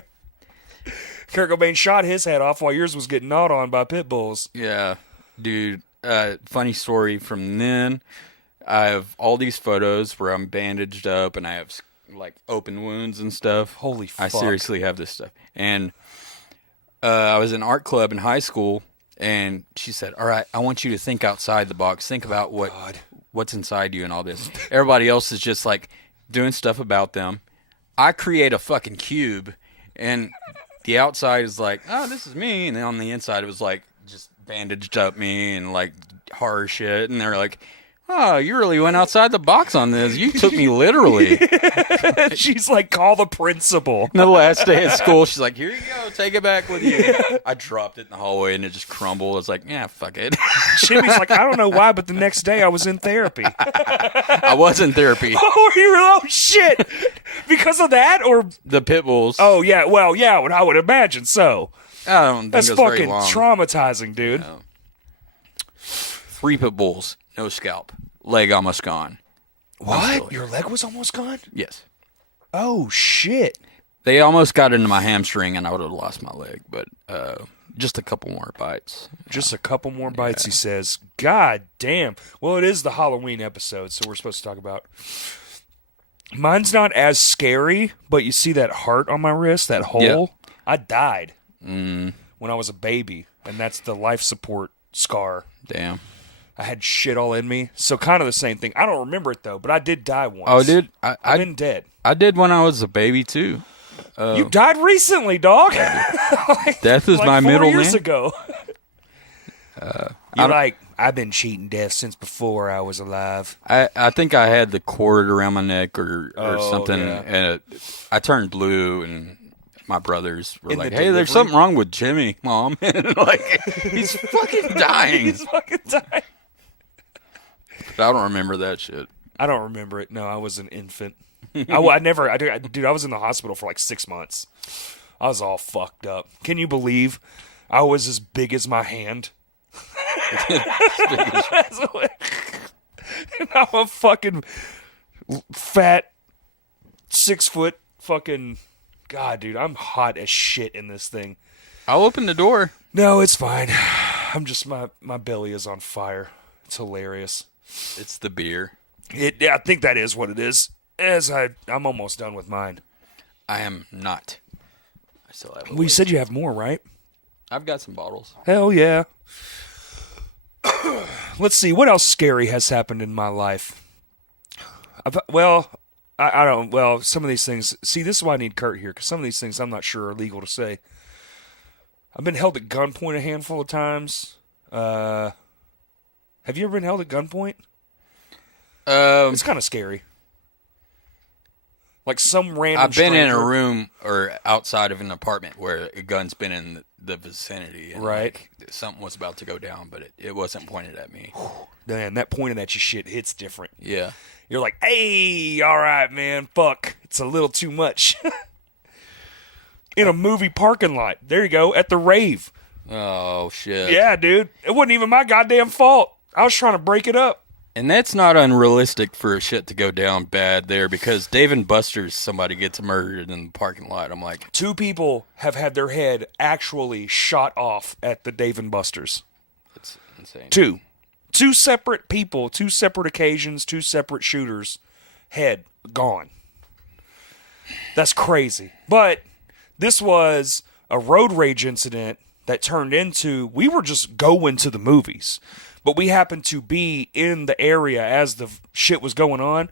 Kurt Cobain shot his head off while yours was getting gnawed on by pit bulls. Yeah, dude. Funny story from then. I have all these photos where I'm bandaged up and I have like open wounds and stuff. Holy fuck. I seriously have this stuff. And I was in art club in high school, and she said, "All right, I want you to think outside the box. Think about what's inside you and all this." Everybody else is just like doing stuff about them. I create a fucking cube, and the outside is like, "Oh, this is me," and then on the inside it was like just bandaged up me and like horror shit, and they're like, "Oh, you really went outside the box on this. You took me literally." She's like, call the principal. And the last day at school, she's like, "Here you go, take it back with you." I dropped it in the hallway and it just crumbled. I was like, "Yeah, fuck it." Jimmy's like, I don't know why, but the next day I was in therapy. I was in therapy. Oh, oh shit! Because of that, or The pit bulls. oh yeah, well yeah, I would imagine so. I don't think That's it was very fucking long. traumatizing, dude. No. 3 pit bulls, no scalp, leg almost gone. What? Your leg was almost gone? Yes. Oh shit! They almost got into my hamstring and I would have lost my leg, but just a couple more bites. Just a couple more bites, he says. God damn. Well, it is the Halloween episode, so we're supposed to talk about. Mine's not as scary, but you see that heart on my wrist, that hole? Yeah. I died when I was a baby, and that's the life support scar. Damn. I had shit all in me, so kind of the same thing. I don't remember it, though, but I did die once. Oh, dude, I've been dead. I did when I was a baby too. You died recently, dog. Death is my 4 middle years name. ago. You're like, I've been cheating death since before I was alive. I think I had the cord around my neck or Oh, something, yeah. and I turned blue, and my brothers were In the like, "Hey, there's delivery? something wrong with Jimmy, Mom." And like, he's fucking dying. He's fucking dying. But I don't remember that shit. I don't remember it. No, I was an infant. Dude, I was in the hospital for like 6 months. I was all fucked up. Can you believe I was as big as my hand? And I'm a fucking fat 6 foot fucking God, dude. I'm hot as shit in this thing. I'll open the door. No, it's fine. I'm just my belly is on fire. It's hilarious. It's the beer. I think that is what it is. I'm almost done with mine. I am not. I still have. Well, you said you have more, right? I've got some bottles. Hell yeah. Let's see. What else scary has happened in my life? I don't. Well, some of these things. See, this is why I need Kurt here, because some of these things I'm not sure are legal to say. I've been held at gunpoint a handful of times. Have you ever been held at gunpoint? It's kind of scary. Like some random. I've been in a stranger- room or outside of an apartment where a gun's been in the vicinity. And Right. like, something was about to go down, but it wasn't pointed at me. Man, that pointed at you shit hits different. Yeah. You're like, hey, all right, man, fuck. It's a little too much. In a movie parking lot. There you go, at the rave. Oh, shit. Yeah, dude. It wasn't even my goddamn fault. I was trying to break it up. And that's not unrealistic for shit to go down bad there, because Dave & Buster's, somebody gets murdered in the parking lot. I'm like, 2 people have had their head actually shot off at the Dave & Buster's. it's insane. 2. 2 separate people, 2 separate occasions, 2 separate shooters. Head gone. That's crazy. But this was a road rage incident that turned into, we were just going to the movies. But we happened to be in the area as the shit was going on.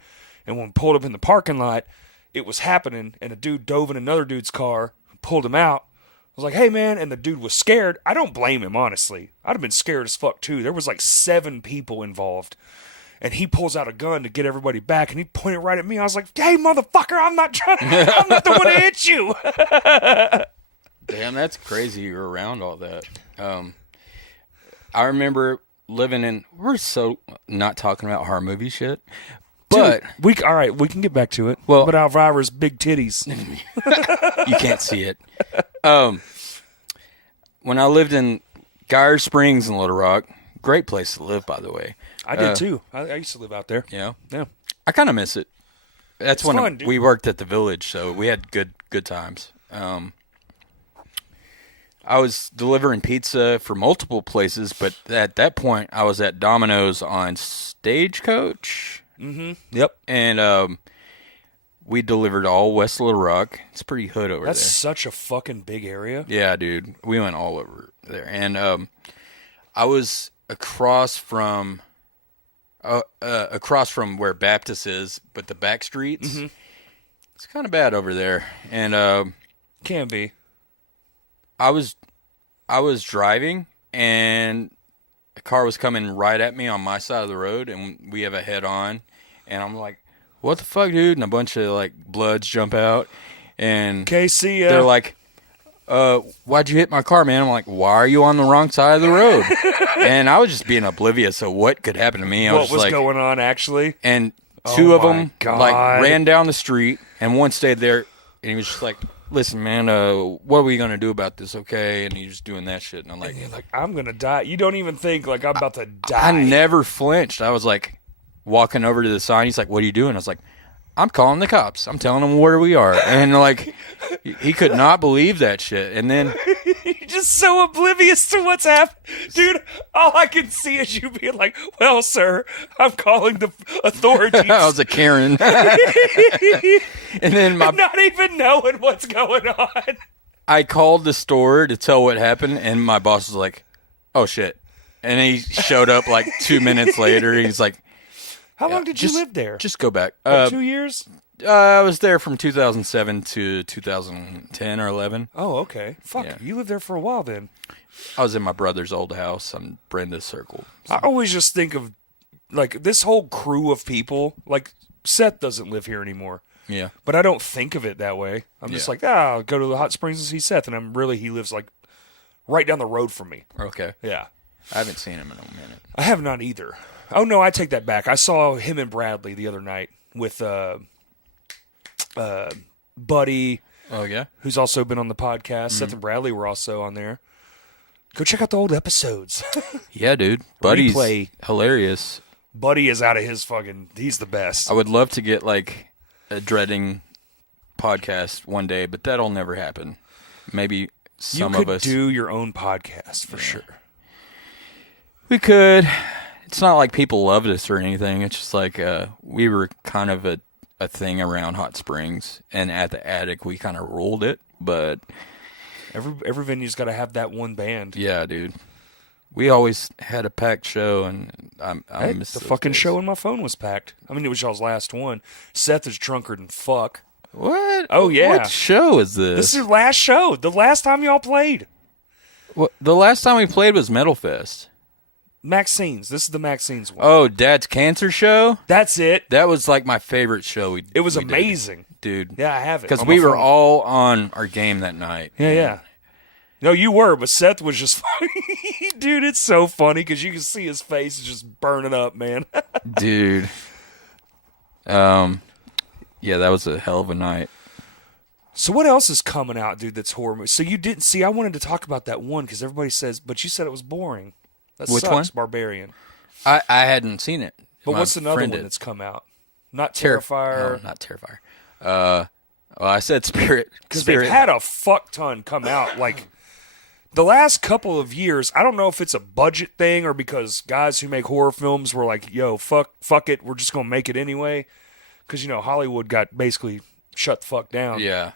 And when we pulled up in the parking lot, it was happening. And a dude dove in another dude's car, pulled him out. I was like, hey, man. And the dude was scared. I don't blame him, honestly. I'd have been scared as fuck, too. There was like 7 people involved. And he pulls out a gun to get everybody back. And he pointed right at me. I was like, hey, motherfucker, I'm not the one to hit you. Damn, that's crazy you're around all that. I remember living in, we're so not talking about horror movie shit, but Dude, all right, we can get back to it. Well- but Elvira's big titties. you can't see it. when I lived in Geyer Springs in Little Rock, great place to live, by the way. I did too. I used to live out there. Yeah. Yeah. I kind of miss it. That's It's when fun, dude. we worked at the Village, so we had good times. I was delivering pizza for multiple places, but at that point, I was at Domino's on Stagecoach. Mm-hmm. Yep. And we delivered all West Little Rock. It's pretty hood over That's there. such a fucking big area. Yeah, dude. We went all over there. And I was across from where Baptist is, but the back streets. Mm-hmm. It's kind of bad over there. And Can be. I was driving, and a car was coming right at me on my side of the road, and we have a head-on. And I'm like, what the fuck, dude? And a bunch of, like, bloods jump out. And Casey, they're like, why'd you hit my car, man? I'm like, why are you on the wrong side of the road? And I was just being oblivious of what could happen to me. what was like, going on, actually? And two of my them, God. like, ran down the street, and one stayed there, and he was just like, listen, man, what are we going to do about this, okay? And he's just doing that shit. And I'm like, I'm going to die. You don't even think, like, I'm about to die. I never flinched. I was like, walking over to the sign. He's like, what are you doing? I was like, I'm calling the cops. I'm telling them where we are. And, like, he could not believe that shit. And then You're just so oblivious to what's happening. Dude, all I can see is you being like, well, sir, I'm calling the authorities. I was a Karen. And then not even knowing what's going on. I called the store to tell what happened, and my boss was like, oh, shit. And he showed up like 2 minutes later. He's like, How long did you live there? Just go back. Like 2 years? I was there from 2007 to 2010 or 11. Oh, okay. Fuck, Yeah. you lived there for a while then. I was in my brother's old house on Brenda's Circle. I always just think of, like, this whole crew of people. Like, Seth doesn't live here anymore. Yeah. But I don't think of it that way. I'm just like, I'll go to the Hot Springs and see Seth. And he lives, like, right down the road from me. Okay. Yeah. I haven't seen him in a minute. I have not either. Oh, no, I take that back. I saw him and Bradley the other night with Buddy, Oh, yeah? who's also been on the podcast. Seth and Bradley were also on there. Go check out the old episodes. Yeah, dude. Buddy's Replay. hilarious. Buddy is out of his fucking... He's the best. I would love to get, like, a dreading podcast one day, but that'll never happen. Maybe some of us... do your own podcast, for sure. We could. It's not like people loved us or anything. It's just like we were kind of a thing around Hot Springs, and at the Attic we kind of ruled it. But Every venue's got to have that one band. yeah, dude, we always had a packed show, and I miss The those fucking days. show in my phone was packed. I mean, it was y'all's last one. Seth is drunker than fuck. What? Oh, yeah. What show is this? This is your last show. The last time y'all played. The last time we played was Metal Fest. Maxine's. This is the Maxine's one. Oh, Dad's Cancer Show? That's it. That was like my favorite show. It was we did. amazing. Dude. Yeah, I have it. Because on my we were phone. all on our game that night. Yeah. No, you were, but Seth was just funny. Dude, it's so funny because you can see his face is just burning up, man. Dude. Yeah, that was a hell of a night. So what else is coming out, dude, that's horror movie? So you didn't see, I wanted to talk about that one because everybody says, but you said it was boring. That Which sucks, one? Barbarian. I hadn't seen it. But My what's another friend one did. that's come out? Not Terrifier. No, not Terrifier. Well, I said Spirit. Because they've had a fuck ton come out. Like, the last couple of years, I don't know if it's a budget thing or because guys who make horror films were like, yo, fuck it, we're just going to make it anyway. Because, Hollywood got basically shut the fuck down. Yeah.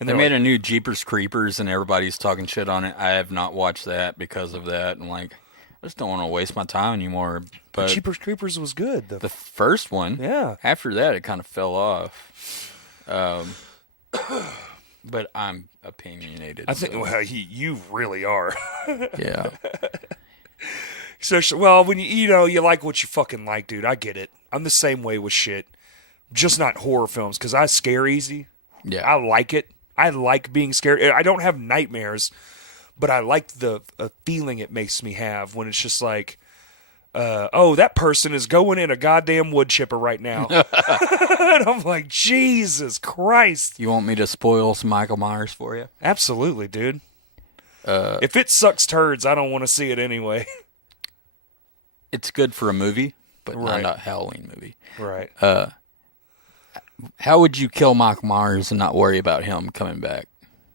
And They they're made like, a new Jeepers Creepers, and everybody's talking shit on it. I have not watched that because of that. And, like, I just don't want to waste my time anymore. But Jeepers Creepers was good. the first one, Yeah. after that, it kind of fell off. But I'm opinionated. I think, so, well, you really are. yeah. So, well, when you like what you fucking like, dude, I get it. I'm the same way with shit. Just not horror films, because I scare easy. Yeah. I like it. I like being scared. I don't have nightmares, but I like the feeling it makes me have when it's just like, oh, that person is going in a goddamn wood chipper right now. And I'm like, Jesus Christ. You want me to spoil some Michael Myers for you? Absolutely, dude. If it sucks turds, I don't want to see it anyway. It's good for a movie, but Right. not a Halloween movie. Right. How would you kill Michael Myers and not worry about him coming back?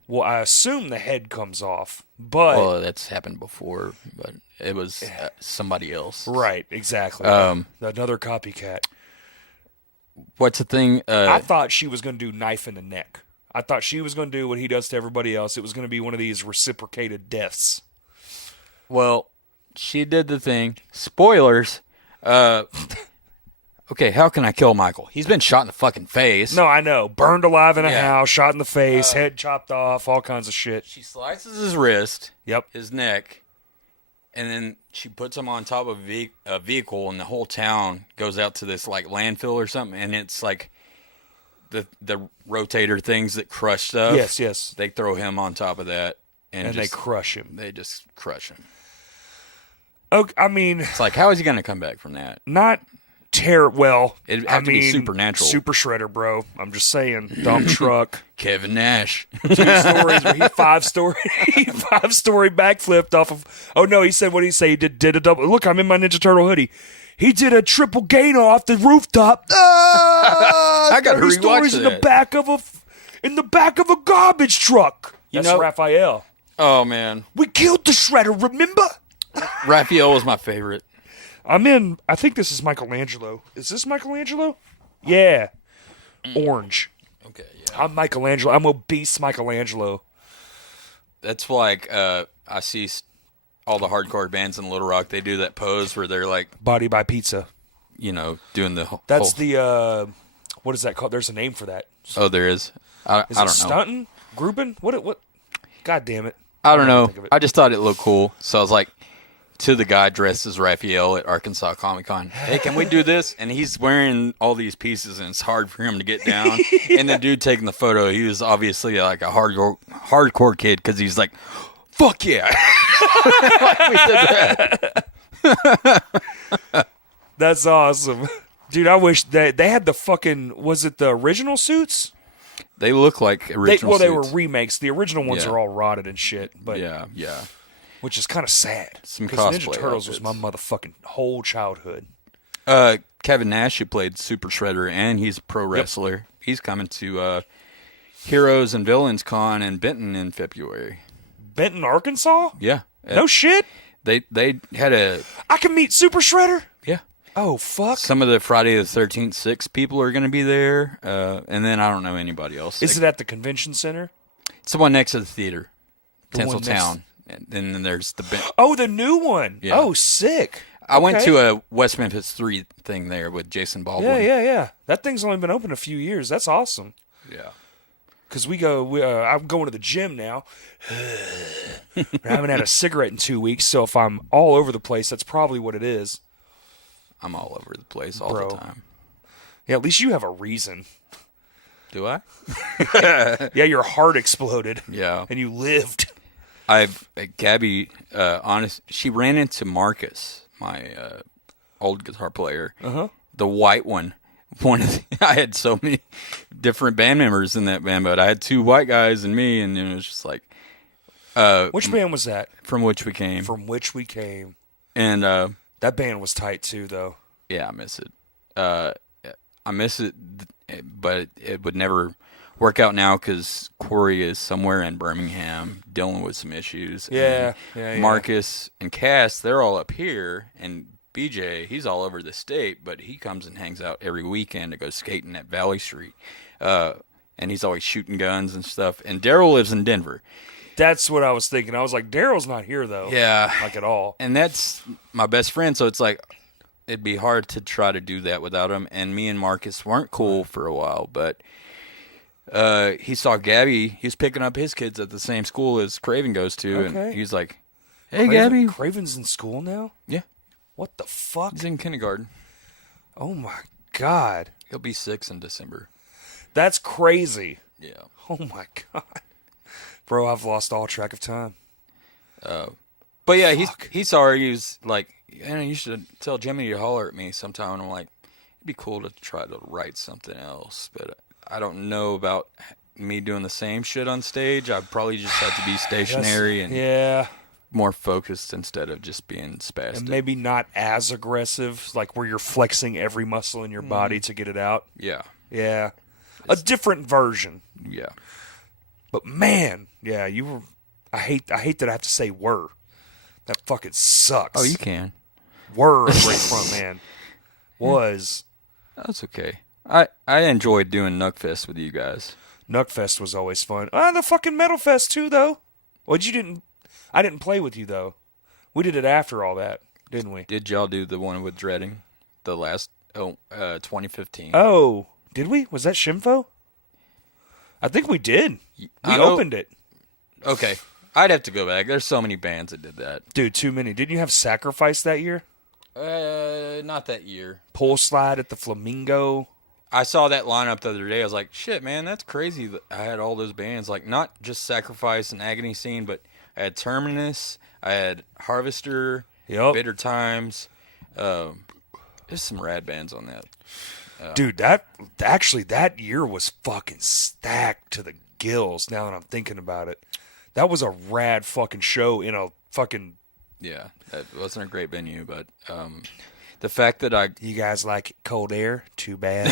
Well, I assume the head comes off, but Well, that's happened before, but it was somebody else. right, exactly. Another copycat. What's the thing? I thought she was going to do knife in the neck. I thought she was going to do what he does to everybody else. It was going to be one of these reciprocated deaths. Well, she did the thing. Spoilers. Okay, how can I kill Michael? He's been shot in the fucking face. No, I know. Burned alive in a Yeah. house, shot in the face, head chopped off, all kinds of shit. She slices his wrist, Yep. his neck, and then she puts him on top of a vehicle, and the whole town goes out to this like landfill or something, and it's like the rotator things that crush stuff. Yes, yes. They throw him on top of that, and And they crush him. They just crush him. Okay, I mean, It's like, how is he going to come back from that? not terrible. Well, It'd I have to be mean, supernatural. Super shredder, bro. I'm just saying. Dump truck. Kevin Nash. 2 stories where he five-story backflipped off of. Oh no, he said what did he say? He did a double. Look, I'm in my Ninja Turtle hoodie. He did a triple gainer off the rooftop. I got to 30 stories rewatch in that. the back of a garbage truck. That's know- Raphael. Oh man, We killed the shredder. Remember? Raphael was my favorite. I think this is Michelangelo. Is this Michelangelo? Yeah. Orange. Okay, yeah. I'm Michelangelo. I'm obese Michelangelo. That's like I see all the hardcore bands in Little Rock. They do that pose where they're like, Body by pizza. doing the whole. That's the, what is that called? There's a name for that. Oh, there is. I Is don't it know. stunting? Grouping? What? God damn it. I don't know. think of it. I just thought it looked cool, so I was like, to the guy dressed as Raphael at Arkansas Comic Con, hey, can we do this? And he's wearing all these pieces, and it's hard for him to get down. And the dude taking the photo, he was obviously like a hardcore kid because he's like, fuck yeah. Like we did that. That's awesome. Dude, I wish they had the fucking, was it the original suits? They look like original They were suits. remakes. The original ones Yeah. are all rotted and shit. But Yeah. which is kind of sad. Some because Ninja cosplay Turtles was outfits. my motherfucking whole childhood. Kevin Nash, who played Super Shredder, and he's a pro wrestler. He's coming to Heroes and Villains Con in Benton in February. Benton, Arkansas? Yeah. No shit. They had I can meet Super Shredder. yeah. Oh fuck. Some of the Friday the 13th 6 people are going to be there, and then I don't know anybody else. Is it at the convention center? It's the one next to the theater, The one Tinseltown, and then there's the. Oh, the new one. Yeah. Oh, sick. I went Okay. to a West Memphis 3 thing there with Jason Baldwin. Yeah. That thing's only been open a few years. That's awesome. Yeah. Because I'm going to the gym now. I haven't had a cigarette in 2 weeks, so if I'm all over the place, that's probably what it is. I'm all over the place all Bro. the time. Yeah, at least you have a reason. Do I? Yeah, your heart exploded. Yeah. And you lived. Gabby, she ran into Marcus, my old guitar player, the white one. I had so many different band members in that band, but I had 2 white guys and me, and it was just like, Which band was that? from which we came. From which we came. And That band was tight too, though. yeah, I miss it. I miss it, but it would never work out now because Corey is somewhere in Birmingham dealing with some issues. Yeah, And Marcus and Cass, they're all up here, and BJ, he's all over the state, but he comes and hangs out every weekend to go skating at Valley Street. And he's always shooting guns and stuff. And Daryl lives in Denver. That's what I was thinking. I was like, Daryl's not here, though. Yeah. Like at all. And that's my best friend, so it's like it'd be hard to try to do that without him. And me and Marcus weren't cool for a while, but he saw Gabby. He was picking up his kids at the same school as Craven goes to, Okay. and he's like, "Hey, Gabby." Craven's in school now? Yeah, What the fuck? he's in kindergarten. Oh my god. He'll be 6 in December. That's crazy. Yeah. Oh my god. Bro, I've lost all track of time. But yeah, Fuck. he saw her. He was like, "You should tell Jimmy to holler at me sometime." And I'm like, "It'd be cool to try to write something else, but I don't know about me doing the same shit on stage. I'd probably just have to be stationary and yeah, more focused instead of just being spastic. and maybe not as aggressive, like where you're flexing every muscle in your body to get it out. Yeah. Yeah, a different version. Yeah. But man, yeah, you were. I hate that I have to say were. That fucking sucks. Oh, you can. Were a great front man. Was. That's okay. I enjoyed doing Nuckfest with you guys. Nuckfest was always fun. The fucking Metal Fest too, though. Well, I didn't play with you though. We did it after all that, didn't we? Did y'all do the one with Dreading? The last 2015. Oh, did we? Was that Shimfo? I think we did. We opened it. Okay. I'd have to go back. There's so many bands that did that. Dude, too many. Didn't you have Sacrifice that year? Not that year. Pole Slide at the Flamingo. I saw that lineup the other day. I was like, shit, man, that's crazy that I had all those bands. Like, not just Sacrifice and Agony Scene, but I had Terminus, I had Harvester, Bitter Times. There's some rad bands on that. Dude, that year was fucking stacked to the gills now that I'm thinking about it. That was a rad fucking show in a fucking... Yeah, that wasn't a great venue, but the fact that You guys like cold air? Too bad.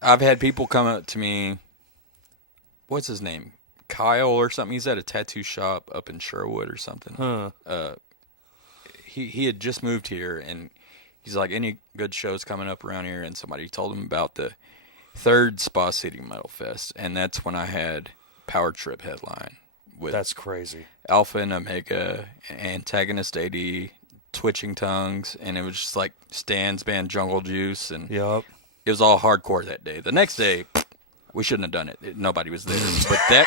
I've had people come up to me, what's his name? Kyle or something. He's at a tattoo shop up in Sherwood or something. Huh. He had just moved here, and he's like, any good shows coming up around here? And somebody told him about the third Spa City Metal Fest, and that's when I had Power Trip headline with That's crazy. Alpha and Omega, Antagonist AD, Twitching Tongues, and it was just like Stan's band Jungle Juice, and Yup. it was all hardcore that day. The next day, we shouldn't have done it. Nobody was there. But that...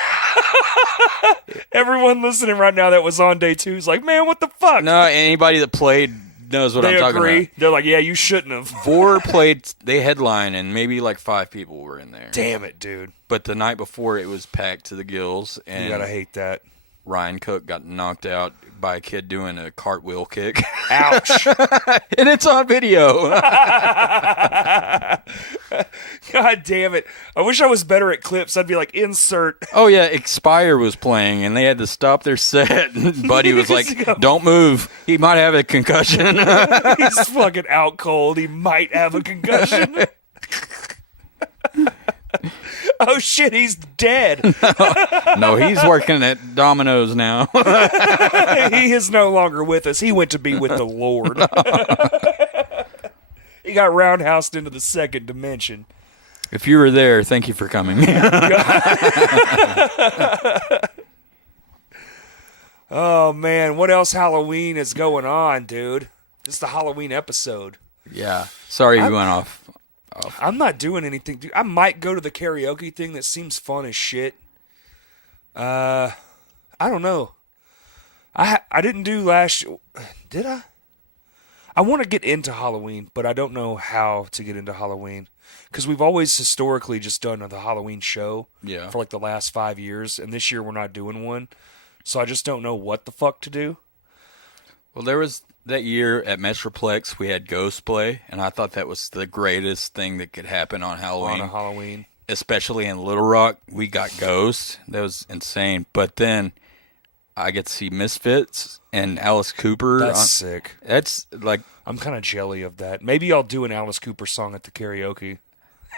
Everyone listening right now that was on day 2 is like, man, what the fuck? No, anybody that played knows what I'm talking about. They're like, yeah, you shouldn't have. Vor played, they headline, and maybe like 5 people were in there. Damn it, dude. But the night before, it was packed to the gills, and You gotta hate that. Ryan Cook got knocked out by a kid doing a cartwheel kick. Ouch. And it's on video. God damn it. I wish I was better at clips. I'd be like, insert. Oh, yeah, Expire was playing, and they had to stop their set. And Buddy was like, don't move. He might have a concussion. He's fucking out cold. He might have a concussion. Oh, shit, he's dead. No, he's working at Domino's now. He is no longer with us. He went to be with the Lord. He got roundhoused into the second dimension. If you were there, thank you for coming. Oh, man. What else Halloween is going on, dude? This is the Halloween episode. Yeah. Sorry we went off. I'm not doing anything, dude. I might go to the karaoke thing. That seems fun as shit. I don't know. I didn't do last... Did I? I want to get into Halloween, but I don't know how to get into Halloween. Because we've always historically just done the Halloween show for like the last 5 years, and this year we're not doing one. So I just don't know what the fuck to do. Well, there was that year at Metroplex, we had Ghost Play, and I thought that was the greatest thing that could happen on Halloween. On a Halloween. Especially in Little Rock, we got Ghost. That was insane. But then I get to see Misfits and Alice Cooper. That's sick. That's like... I'm kind of jelly of that. Maybe I'll do an Alice Cooper song at the karaoke.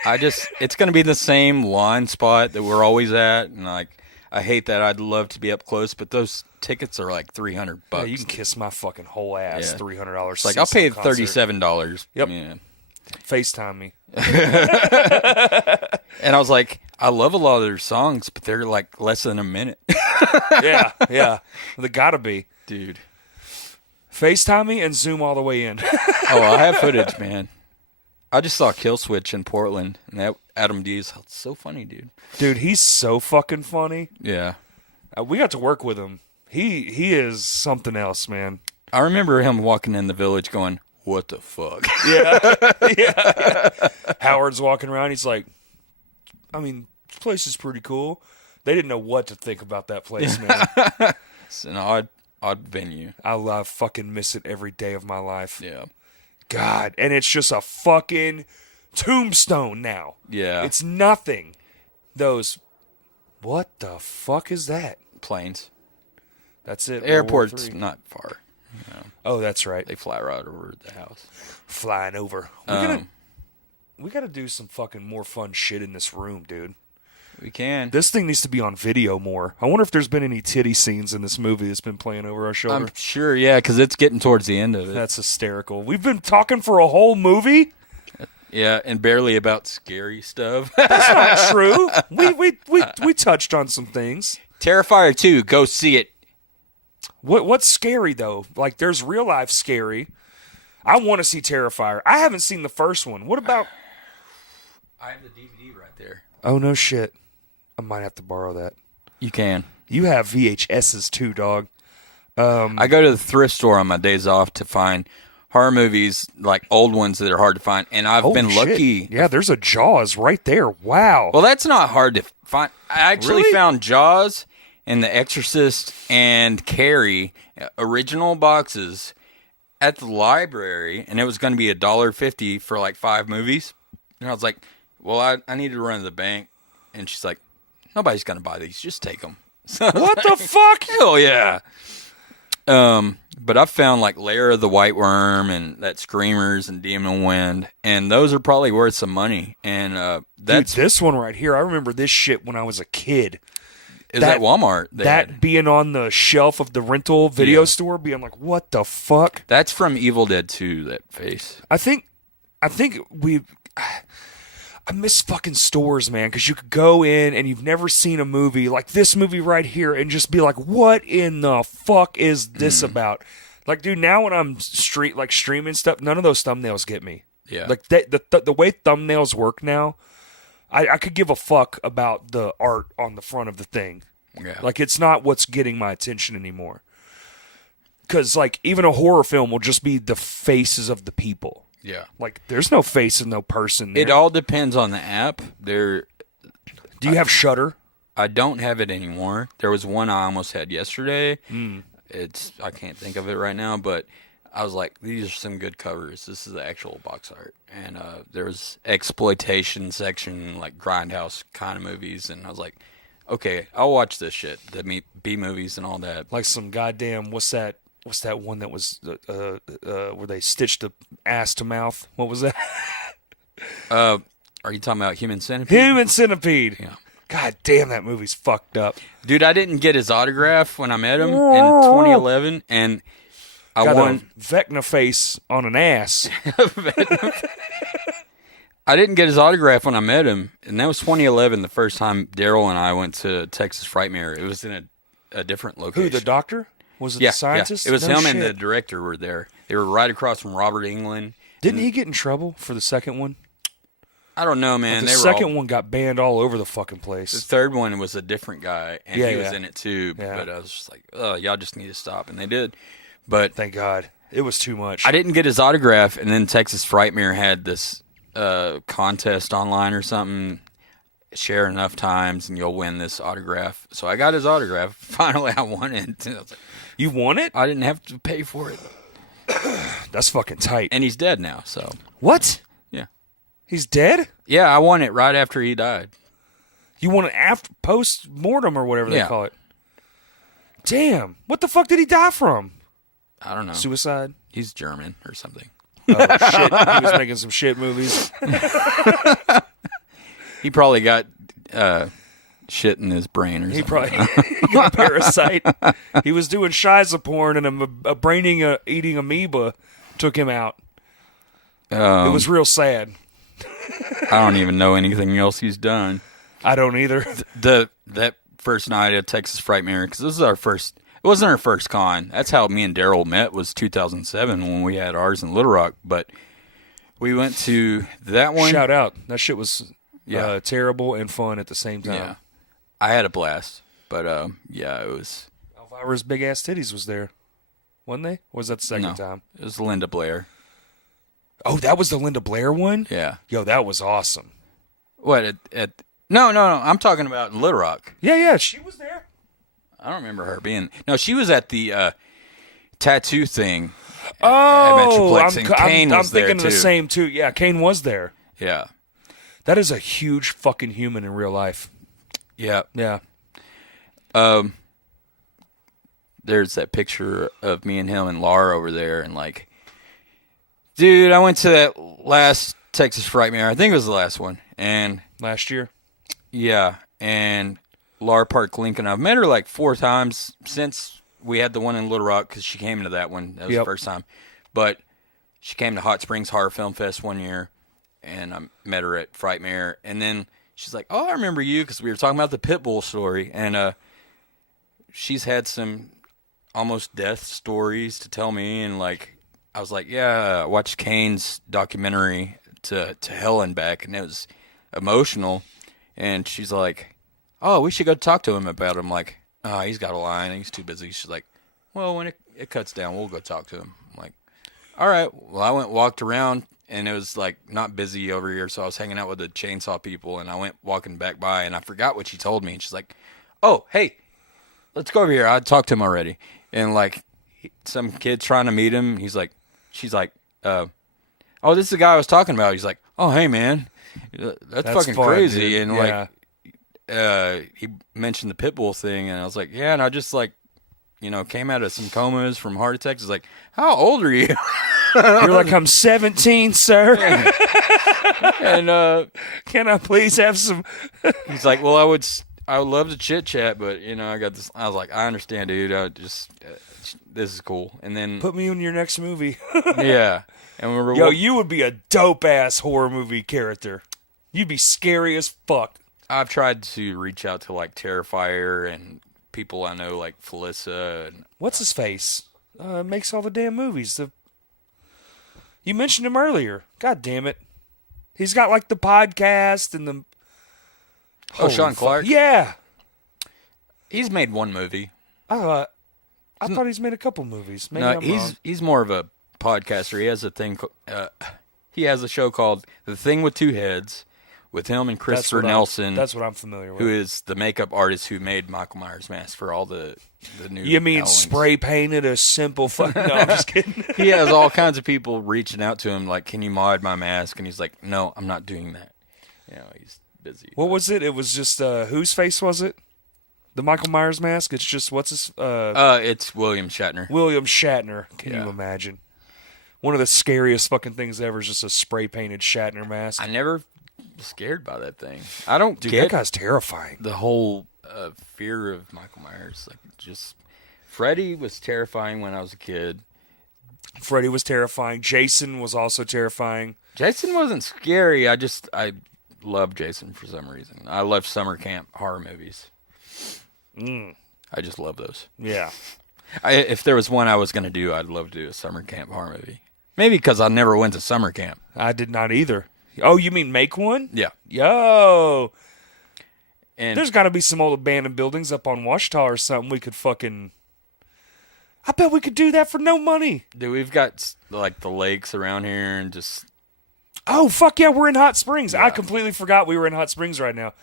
It's going to be the same lawn spot that we're always at, and like... I hate that. I'd love to be up close, but those tickets are like $300. Yeah, you can kiss my fucking whole ass. Yeah. $300. Like I'll pay $37. Yep. Yeah. FaceTime me. And I was like, I love a lot of their songs, but they're like less than a minute. Yeah. They gotta be. Dude. FaceTime me and zoom all the way in. Oh, I have footage, man. I just saw Killswitch in Portland, and that Adam D is so funny, dude. Dude, he's so fucking funny. Yeah. We got to work with him. He is something else, man. I remember him walking in the village going, what the fuck? Yeah. Howard's walking around. He's like, I mean, this place is pretty cool. They didn't know what to think about that place, man. It's an odd venue. I fucking miss it every day of my life. Yeah. God, and it's just a fucking tombstone now. Yeah. It's nothing. those. What the fuck is that? Planes. That's it. The airport's not far. Oh, that's right. They fly right over the house. Flying over. We gotta do some fucking more fun shit in this room, dude. We can. This thing needs to be on video more. I wonder if there's been any titty scenes in this movie that's been playing over our shoulder. I'm sure, yeah, because it's getting towards the end of it. That's hysterical. We've been talking for a whole movie? Yeah, and barely about scary stuff. That's not true. We touched on some things. Terrifier 2, go see it. What's scary, though? Like, there's real life scary. I want to see Terrifier. I haven't seen the first one. What about... I have the DVD right there. Oh, no shit. I might have to borrow that. You can. You have VHSs too, dog. I go to the thrift store on my days off to find horror movies, like old ones that are hard to find, and I've been lucky. Yeah, there's a Jaws right there. Wow. Well, that's not hard to find. I actually found Jaws and The Exorcist and Carrie, original boxes, at the library, and it was going to be $1.50 for like 5 movies. And I was like, well, I needed to run to the bank. And she's like, nobody's going to buy these. Just take them. So what the fuck? Hell yeah. But I found like Lair of the White Worm and that Screamers and Demon Wind, and those are probably worth some money. And that's Dude, this one right here. I remember this shit when I was a kid. is at Walmart. That being on the shelf of the rental video store, being like, what the fuck? That's from Evil Dead 2. That face. I think I miss fucking stores, man, because you could go in and you've never seen a movie like this movie right here and just be like, what in the fuck is this about? Like, dude, now when I'm streaming stuff, none of those thumbnails get me. Yeah. Like, the way thumbnails work now, I could give a fuck about the art on the front of the thing. Yeah. Like, it's not what's getting my attention anymore. Because, like, even a horror film will just be the faces of the people. Yeah. Like, there's no face and no person there. It all depends on the app. Do you have Shudder? I don't have it anymore. There was one I almost had yesterday. Mm. I can't think of it right now, but I was like, these are some good covers. This is the actual box art. And there was exploitation section, like Grindhouse kind of movies, and I was like, okay, I'll watch this shit. The B movies and all that. Like some goddamn, what's that one that was where they stitched the ass to mouth? What was that? Are you talking about Human Centipede? Human Centipede. Yeah. God damn, that movie's fucked up. Dude, I didn't get his autograph when I met him in 2011, and I won a Vecna face on an ass. I didn't get his autograph when I met him, and that was 2011, the first time Daryl and I went to Texas Frightmare. It was in a different location. Who, the doctor? Was it the scientist? Yeah. It was No him shit. and the director were there. They were right across from Robert Englund. Didn't he get in trouble for the second one? I don't know, man. The second one got banned all over the fucking The place. third one was a different guy, and he was in it too. Yeah. But I was just like, oh, y'all just need to stop. And they did. But Thank God. It was too much. I didn't get his autograph, and then Texas Frightmare had this contest online or something. Share enough times, and you'll win this autograph. So I got his autograph. Finally, I won it. I was like, You won it? I didn't have to pay for it. That's fucking tight. And he's dead now, so. What? Yeah. He's dead? Yeah, I won it right after he died. You won it after post-mortem or whatever they Yeah. call it. Damn. What the fuck did he die from? I don't know. Suicide? He's German or something. Oh, shit. He was making some shit movies. He probably got shit in his brain or something. He probably got a parasite. He was doing shiza porn and a brain-eating amoeba took him out. It was real sad. I don't even know anything else he's done. I don't either. That first night at Texas Frightmare, because this is our first. It wasn't our first con. That's how me and Daryl met. Was 2007 when we had ours in Little Rock. But we went to that one. Shout out. That shit was terrible and fun at the same time. Yeah, I had a blast. But yeah, it was. Elvira's Big Ass Titties was there, wasn't they? Or was that the second time? It was Linda Blair. Oh, that was the Linda Blair one? Yeah. Yo, that was awesome. What No. I'm talking about in Little Rock. Yeah, she was there. I don't remember her being. No, she was at the tattoo thing. Oh, at Metroplex, and Kane I'm was there, thinking too. the same too. Yeah, Kane was there. Yeah. That is a huge fucking human in real life. Yeah. Yeah. There's that picture of me and him and Laura over there, and like, dude, I went to that last Texas Frightmare. I think it was the last one, and Last year. yeah, and Laura Park Lincoln. I've met her like 4 times since we had the one in Little Rock because she came into that one. That was the first time, but she came to Hot Springs Horror Film Fest one year, and I met her at Frightmare, and then she's like, "Oh, I remember you," because we were talking about the Pitbull story, and she's had some almost death stories to tell me, and like I was like, yeah, I watched Kane's documentary to Hell and Back, and it was emotional, and she's like, oh, we should go talk to him about him. Like, oh, he's got a line, he's too busy. She's like, well, when it cuts down, we'll go talk to him. I'm like, all right. Well, I walked around, and it was like not busy over here, so I was hanging out with the chainsaw people, and I went walking back by, and I forgot what she told me, and she's like, oh, hey, let's go over here. I talked to him already. And like some kid trying to meet him, she's like, oh, this is the guy I was talking about. He's like, oh, hey man, that's fucking fun, crazy. dude. And Yeah. like, he mentioned the Pitbull thing, and I was like, yeah. And I just like, came out of some comas from heart attacks. He's like, how old are you? You're like, I'm 17, sir. And Can I please have some? he's like, well, I would love to chit chat, but I got this. I was like, I understand, dude. I just this is cool. And then Put me in your next movie. yeah, and we were Yo, you would be a dope ass horror movie character. You'd be scary as fuck. I've tried to reach out to like Terrifier and people I know like Felissa. And What's his face? Makes all the damn movies. You mentioned him earlier. God damn it. He's got like the podcast and the. Sean Clark. Yeah. He's made one movie. I thought he's made a couple movies. Maybe No, I'm wrong. he's more of a podcaster. He has a thing. He has a show called The Thing with Two Heads, with him and Christopher Nelson. That's what I'm familiar with. Who is the makeup artist who made Michael Myers mask for all the new. You mean Halloweens. spray painted a simple fucking? No, I'm just kidding. He has all kinds of people reaching out to him, like, "Can you mod my mask?" And he's like, "No, I'm not doing that." He's busy. What was it? It was just whose face was it? The Michael Myers mask. It's just what's his? It's William Shatner. William Shatner. Can Yeah. you imagine? One of the scariest fucking things ever is just a spray painted Shatner mask. I never was scared by that thing. I don't Dude, get that guy's terrifying. the whole fear of Michael Myers. Like, just Freddy was terrifying when I was a kid. Freddy was terrifying. Jason was also terrifying. Jason wasn't scary. I love Jason for some reason. I love summer camp horror movies. I just love those. Yeah. If there was one I was going to do, I'd love to do a summer camp horror movie. Maybe because I never went to summer camp. I did not either. Oh, you mean make one? Yeah. Yo. And There's got to be some old abandoned buildings up on Washita or something we could fucking... I bet we could do that for no money. dude, we've got like the lakes around here and just... Oh, fuck yeah, we're in Hot Springs. Yeah. I completely forgot we were in Hot Springs right now.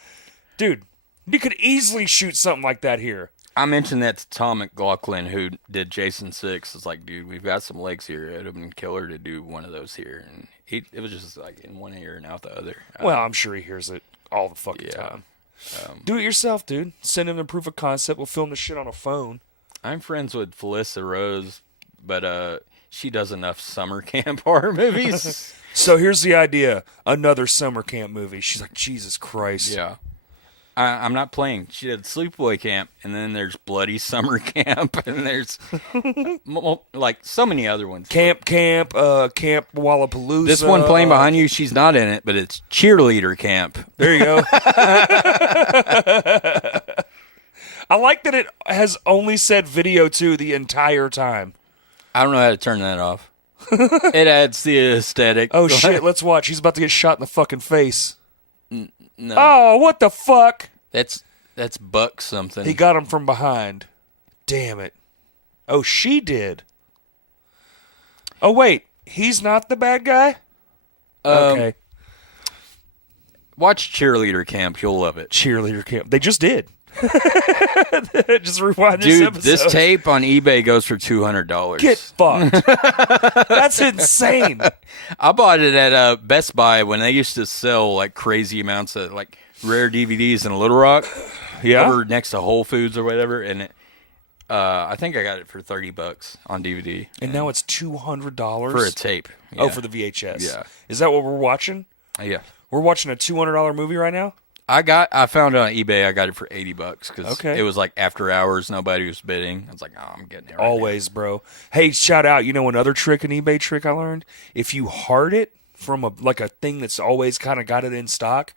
Dude, you could easily shoot something like that here. I mentioned that to Tom McLaughlin, who did Jason 6. It's like, dude, we've got some lakes here. It would have been killer to do one of those here. And it was just like in one ear and out the other. Well, I'm sure he hears it all the fucking Yeah. time. Do it yourself, dude. Send him the proof of concept. We'll film the shit on a phone. I'm friends with Felissa Rose, but she does enough summer camp horror movies. So here's the idea. Another summer camp movie. She's like, Jesus Christ. Yeah. I'm not playing. She did Sleepaway Camp, and then there's Bloody Summer Camp, and there's like so many other ones. Camp Wallapalooza. This one playing behind you, she's not in it, but it's Cheerleader Camp. There you go. I like that it has only said video 2 the entire time. I don't know how to turn that off. It adds the aesthetic. Oh, shit, let's watch. He's about to get shot in the fucking face. No, Oh, what the fuck? that's Buck something. He got him from behind. Damn it. Oh, she did. Oh, wait. He's not the bad guy? Okay. Watch Cheerleader Camp. You'll love it. Cheerleader camp. They just did. Just rewind this Dude, episode. this tape on eBay goes for $200. Get fucked. That's insane. I bought it at Best Buy when they used to sell like crazy amounts of like rare DVDs in Little Rock. Yeah? over next to Whole Foods or whatever, and I think I got it for $30 on DVD. And now it's $200 for a tape. Oh, Yeah. for the VHS. Yeah. Is that what we're watching? Yeah. We're watching a $200 movie right now? I found it on eBay. I got it for $80 because Okay. it was like after hours. Nobody was bidding. I was like, oh, I'm getting it right Always, bro. Hey, shout out. You know another trick, an eBay trick I learned? If you hard it from a thing that's always kind of got it in stock,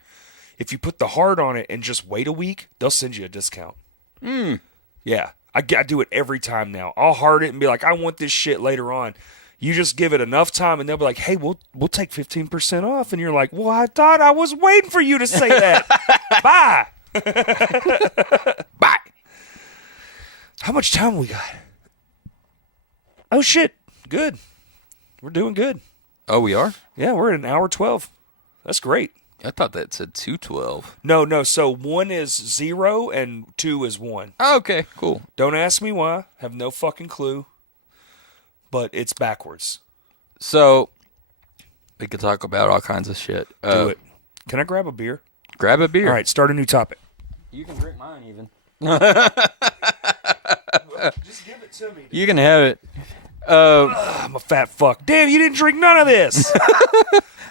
if you put the hard on it and just wait a week, they'll send you a discount. Yeah. I do it every time now. I'll hard it and be like, I want this shit later on. You just give it enough time, and they'll be like, hey, we'll take 15% off. And you're like, well, I thought I was waiting for you to say that. Bye. Bye. How much time we got? Oh, shit. Good. We're doing good. Oh, we are? Yeah, we're at an hour 12. That's great. I thought that said 212. No. So 1 is 0 and 2 is 1. Oh, okay, cool. Don't ask me why. Have no fucking clue. But it's backwards. So, we could talk about all kinds of shit. Do it. Can I grab a beer? Grab a beer. All right, start a new topic. You can drink mine even. Just give it to me. You can have it. I'm a fat fuck. Damn, you didn't drink none of this.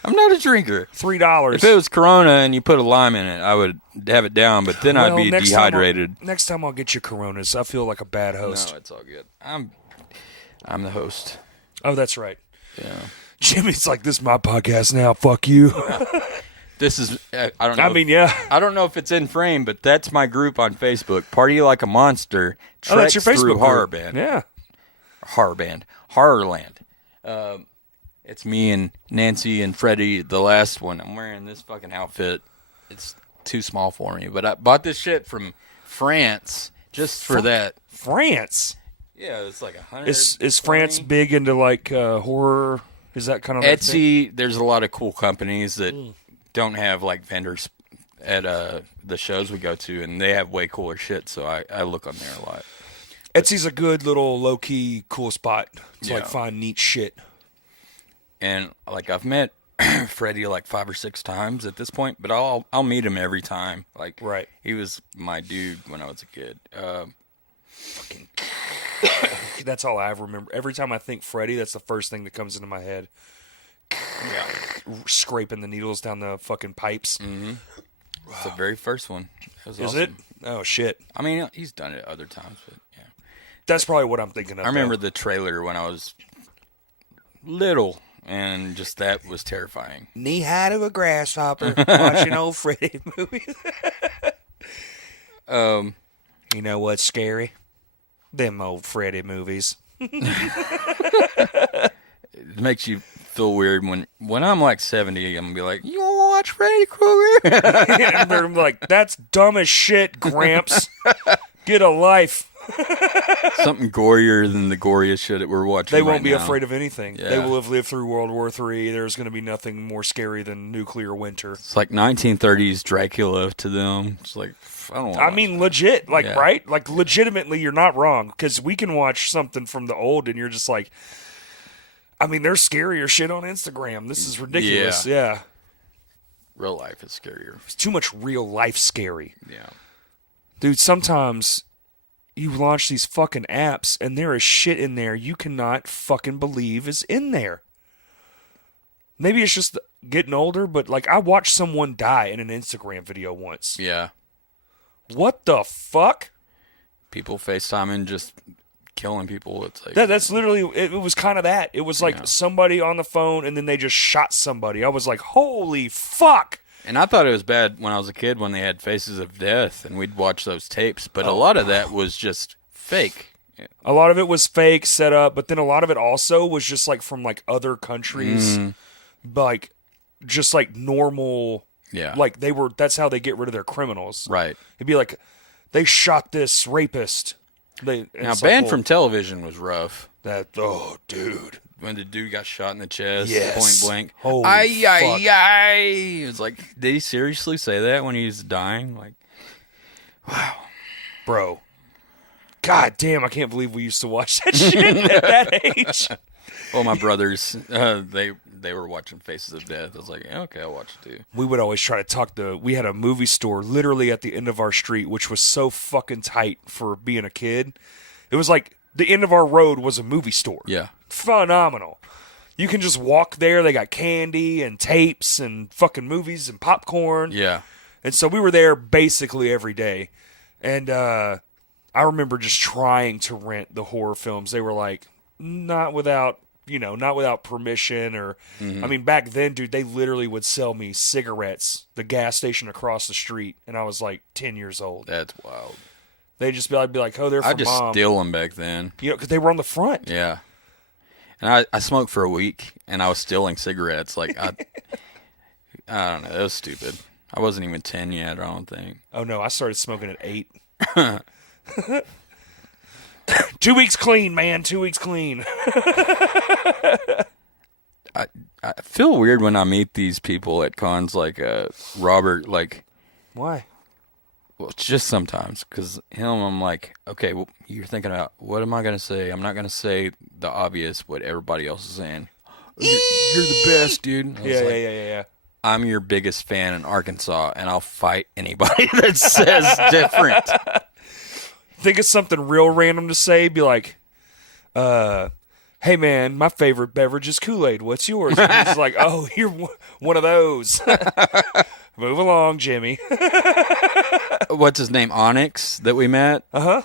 I'm not a drinker. $3. If it was Corona and you put a lime in it, I would have it down, but then I'd be dehydrated. Next time I'll get you Coronas. I feel like a bad host. No, it's all good. I'm the host. Oh, that's right. Yeah. Jimmy's like, this is my podcast now. Fuck you. This is, I don't know. I mean, yeah. I don't know if it's in frame, but that's my group on Facebook. Party Like a Monster. Oh, that's your Treks through Facebook Horror group. Band. Yeah. Horror Band. Horrorland. It's me and Nancy and Freddie, the last one. I'm wearing this fucking outfit. It's too small for me, but I bought this shit from France just for that. France. Yeah, it's like 100. Is France big into like horror? Is that kind of their thing? Etsy? There's a lot of cool companies that don't have like vendors at the shows we go to, and they have way cooler shit. So I look on there a lot. Etsy's a good little low key cool spot to like Yeah. find neat shit. And like I've met Freddie like 5 or 6 times at this point, but I'll meet him every time. Like Right. he was my dude when I was a kid. Fucking. That's all I remember. Every time I think Freddy, that's the first thing that comes into my head. Yeah, Scraping the needles down the fucking pipes. it's the very first one. That was Is awesome. it? Oh shit. I mean, he's done it other times, but yeah. That's probably what I'm thinking of. I remember though. the trailer when I was little, and just that was terrifying. Knee high to a grasshopper watching old Freddy movies. You know what's scary? Them old Freddy movies. It makes you feel weird when I'm like 70. I'm gonna be like, you want to watch Freddy Krueger? And they're like, that's dumb as shit, Gramps. Get a life. Something gorier than the goriest shit that we're watching. They won't right be now. afraid of anything. Yeah. They will have lived through World War III. There's going to be nothing more scary than nuclear winter. It's like 1930s Dracula to them. It's like I don't. I mean, legit, like, Yeah. right? Like, legitimately, you're not wrong. Because we can watch something from the old, and you're just like, I mean, there's scarier shit on Instagram. This is ridiculous. Yeah. real life is scarier. It's too much real life scary. Yeah. Dude, sometimes you launch these fucking apps, and there is shit in there you cannot fucking believe is in there. Maybe it's just getting older, but, like, I watched someone die in an Instagram video once. Yeah. What the fuck? People FaceTiming just killing people. It's like That's literally, it was kind of that. It was like somebody on the phone and then they just shot somebody. I was like, holy fuck. And I thought it was bad when I was a kid when they had Faces of Death and we'd watch those tapes, but a lot of that was just fake. A lot of it was fake, set up, but then a lot of it also was just like from like other countries, like just like normal. Yeah. Like that's how they get rid of their criminals. Right. It'd be like, they shot this rapist. Now, banned from television was rough. Oh, dude. When the dude got shot in the chest, Yes. point blank. Holy Ay, fuck. ay. It was like, did he seriously say that when he was dying? Like, wow. Bro. God damn, I can't believe we used to watch that shit at that age. Well, my brothers, they were watching Faces of Death. I was like, yeah, okay, I'll watch it too. We would always try to talk we had a movie store literally at the end of our street, which was so fucking tight for being a kid. It was like the end of our road was a movie store. Yeah. Phenomenal. You can just walk there. They got candy and tapes and fucking movies and popcorn. Yeah. And so we were there basically every day. And I remember just trying to rent the horror films. They were like, not without permission or, I mean, back then, dude, they literally would sell me cigarettes, the gas station across the street. And I was like 10 years old. That's wild. I'd be like, oh, they're for I just Mom. steal them back then. You know, because they were on the front. Yeah. And I smoked for a week, and I was stealing cigarettes. Like, I don't know. It was stupid. I wasn't even 10 yet, I don't think. Oh, no, I started smoking at 8. 2 weeks clean, man. 2 weeks clean. I feel weird when I meet these people at cons like Robert, like... Why? Well, it's just sometimes, because I'm like, okay, well, you're thinking about, what am I going to say? I'm not going to say the obvious, what everybody else is saying. You're the best, dude. Yeah. I'm your biggest fan in Arkansas, and I'll fight anybody that says different. Think of something real random to say. Be like, hey, man, my favorite beverage is Kool-Aid. What's yours? And he's like, oh, you're one of those. Move along, Jimmy. What's his name? Onyx that we met? Uh-huh.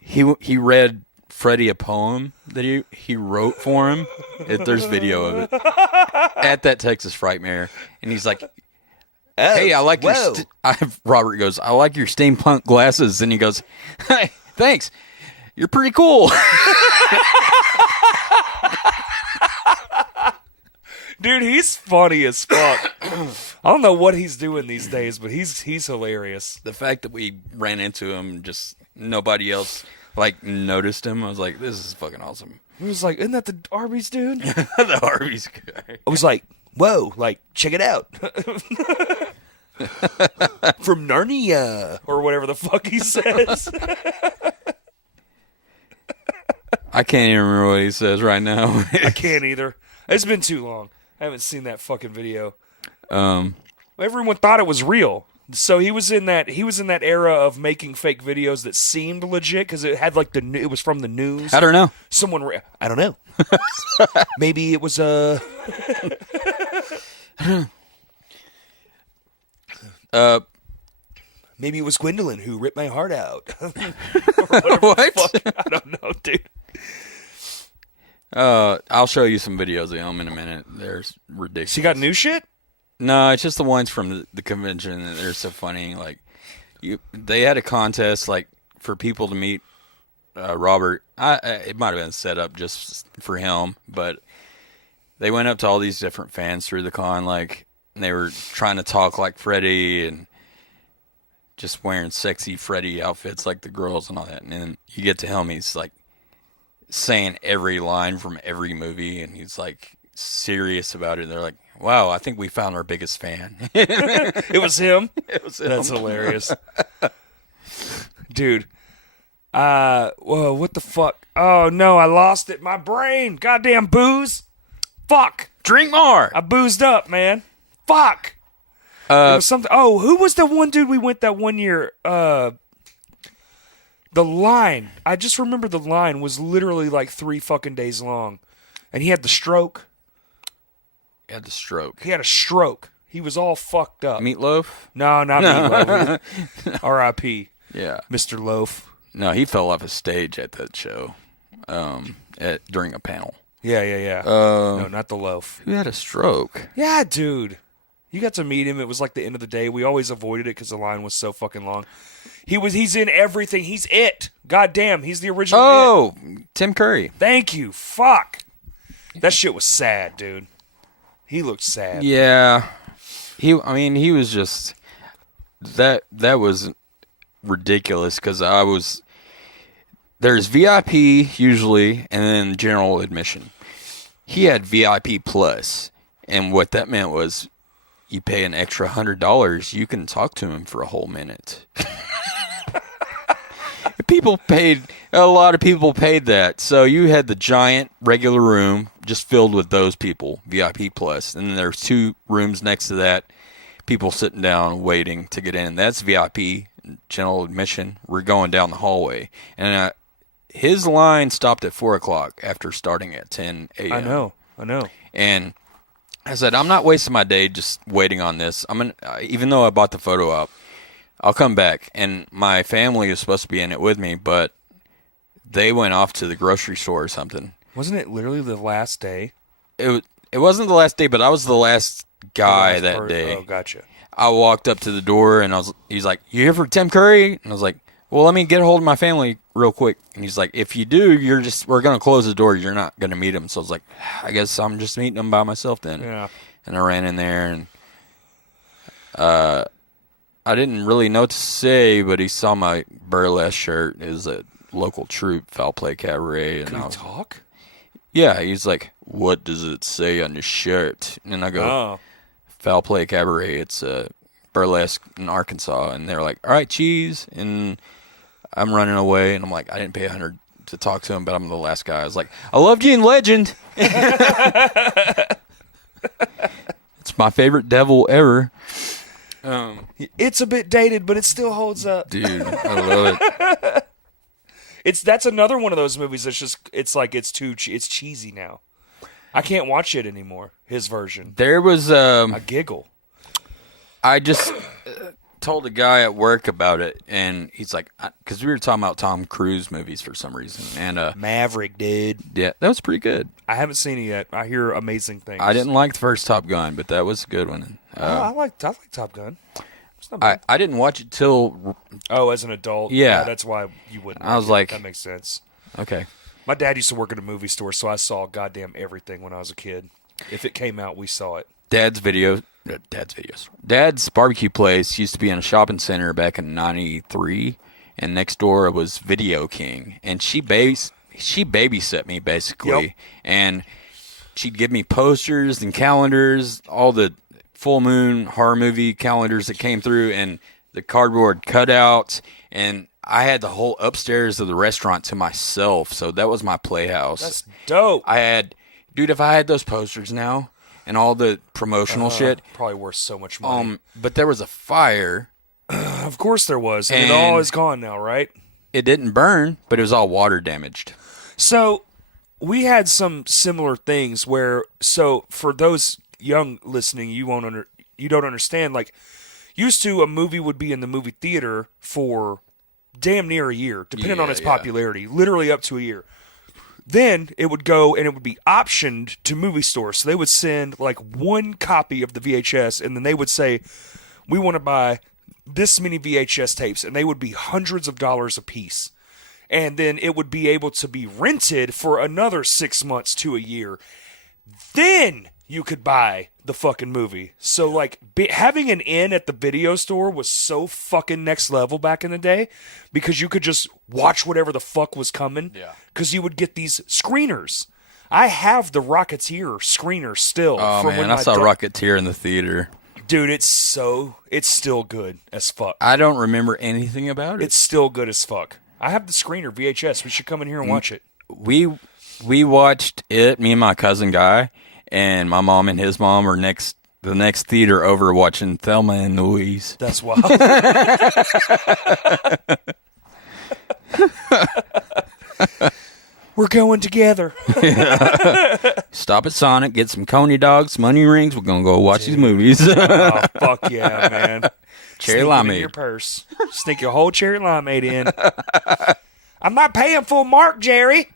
He read Freddie a poem that he wrote for him. There's video of it. At that Texas Frightmare. And he's like, hey, I like your... Robert goes, I like your steampunk glasses. And he goes, hey, thanks. You're pretty cool. Dude, he's funny as fuck. I don't know what he's doing these days, but he's hilarious. The fact that we ran into him, just nobody else like noticed him. I was like, this is fucking awesome. He was like, isn't that the Arby's dude? The Arby's guy. I was like, whoa, like, check it out. From Narnia, or whatever the fuck he says. I can't even remember what he says right now. I can't either. It's been too long. I haven't seen that fucking video. Everyone thought it was real. So he was in that era of making fake videos that seemed legit because it had like it was from the news. I don't know. I don't know. Maybe it was maybe it was Gwendolyn who ripped my heart out. What? I don't know, dude. I'll show you some videos of him in a minute. They're ridiculous. She got new shit? No, it's just the ones from the convention. They're so funny. Like, they had a contest like for people to meet Robert. It might have been set up just for him, but they went up to all these different fans through the con, like, and they were trying to talk like Freddy and just wearing sexy Freddy outfits like the girls and all that. And then you get to him, he's like saying every line from every movie, and he's like serious about it. They're like, wow, I think we found our biggest fan. It was him? It was him. That's hilarious. Dude. Whoa, what the fuck? Oh, no, I lost it. My brain. Goddamn booze. Fuck. Drink more. I boozed up, man. Fuck. It was something. Oh, who was the one dude we went that one year? The line. I just remember the line was literally like 3 fucking days long. And he had the stroke. He had the stroke. He had a stroke. He was all fucked up. Meatloaf? No, not Meatloaf. R.I.P. Yeah. Mr. Loaf. No, he fell off a stage at that show during a panel. Yeah. No, not the Loaf. Who had a stroke? Yeah, dude. You got to meet him. It was like the end of the day. We always avoided it because the line was so fucking long. He's in everything. He's it. God damn, he's the original Oh, It. Tim Curry. Thank you. Fuck. That shit was sad, dude. He looked sad. Yeah. He was just... That was ridiculous because there's VIP usually and then general admission. He had VIP plus, and what that meant was you pay an extra $100, you can talk to him for a whole minute. A lot of people paid that. So you had the giant regular room just filled with those people, VIP plus. And then there's 2 rooms next to that, people sitting down waiting to get in. That's VIP, general admission. We're going down the hallway. And his line stopped at 4 o'clock after starting at 10 a.m. I know. And I said, I'm not wasting my day just waiting on this. Even though I bought the photo op, I'll come back. And my family is supposed to be in it with me, but they went off to the grocery store or something. Wasn't it literally the last day? It wasn't the last day, but I was the last guy that day. Oh, gotcha. I walked up to the door, and he's like, "You here for Tim Curry?" And I was like, "Well, let me get a hold of my family real quick." And he's like, "If you do, we're going to close the door. You're not going to meet him." So I was like, I guess I'm just meeting him by myself then. Yeah. And I ran in there, and I didn't really know what to say, but he saw my burlesque shirt. It was a local troupe, Foul Play Cabaret. Can you talk? Yeah, he's like, "What does it say on your shirt?" And I go, Foul Play Cabaret. It's a burlesque in Arkansas. And they're like, "All right, cheese." And I'm running away, and I'm like, I didn't pay $100 to talk to him, but I'm the last guy. I was like, "I loved you in Legend." It's my favorite devil ever. It's a bit dated, but it still holds up. Dude, I love it. That's another one of those movies that's just it's cheesy now. I can't watch it anymore. His version. There was I giggle. I just told a guy at work about it, and he's like, because we were talking about Tom Cruise movies for some reason, and Maverick, dude. Yeah, that was pretty good. I haven't seen it yet. I hear amazing things. I didn't like the first Top Gun, but that was a good one. I like Top Gun. It's not bad. I didn't watch it till as an adult. Yeah. That's why you wouldn't. I was like, that makes sense. Okay. My dad used to work at a movie store, so I saw goddamn everything when I was a kid. If it came out, we saw it. Dad's barbecue place used to be in a shopping center back in '93, and next door was Video King, and she babysat me basically, Yep. and she'd give me posters and calendars, all the full moon horror movie calendars that came through, and the cardboard cutouts, and I had the whole upstairs of the restaurant to myself, so that was my playhouse. That's dope. If I had those posters now and all the promotional shit, probably worth so much money. But there was a fire. Of course there was, and it all is gone now, right? It didn't burn, but it was all water damaged. So we had some similar things where, so for those young listening, you don't understand. Like, used to a movie would be in the movie theater for damn near a year, depending on its popularity, literally up to a year. Then it would go and it would be optioned to movie stores. So they would send like one copy of the VHS, and then they would say, "We want to buy this many VHS tapes," and they would be hundreds of dollars a piece. And then it would be able to be rented for another 6 months to a year. Then you could buy the fucking movie. So, like, having an in at the video store was so fucking next level back in the day, because you could just watch whatever the fuck was coming. Yeah. Because you would get these screeners. I have the Rocketeer screener still. Oh, man, I saw Rocketeer in the theater. Dude, it's still good as fuck. I don't remember anything about it. It's still good as fuck. I have the screener VHS. We should come in here and watch it. We watched it, me and my cousin Guy, and my mom and his mom were the next theater over watching Thelma and Louise. That's wild. We're going together. Stop at Sonic, get some Coney dogs, money rings. We're going to go watch these movies. Oh, fuck yeah, man. Cherry Sneak it limeade. in your purse. Sneak your whole cherry limeade in. I'm not paying full mark, Jerry.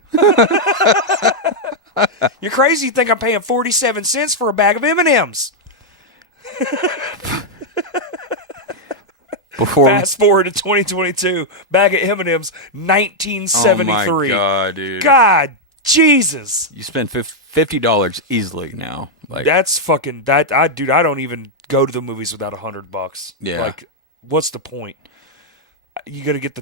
You're crazy. You think I'm paying 47 cents for a bag of M&Ms. Fast forward to 2022. Bag of M&Ms, 1973. Oh my God, dude. God, Jesus. You spend $50 easily now. Like, That's fucking that. I don't even go to the movies without $100. Yeah. Like, what's the point? You got to get the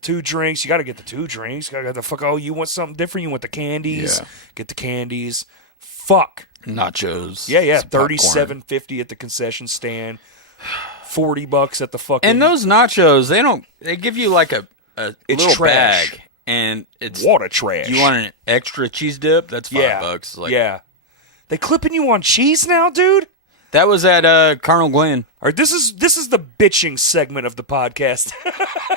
2 drinks. You got to get the 2 drinks. Got to get the fuck. Oh, you want something different? You want the candies? Yeah. Get the candies. Fuck. nachos. Yeah. $37.50 at the concession stand. $40 at the fucking. And those nachos, they give you like a little trash. bag. And it's water trash. You want an extra cheese dip? That's $5. Like, yeah. They clipping you on cheese now, dude? That was at Colonel Glenn. All right, this is the bitching segment of the podcast.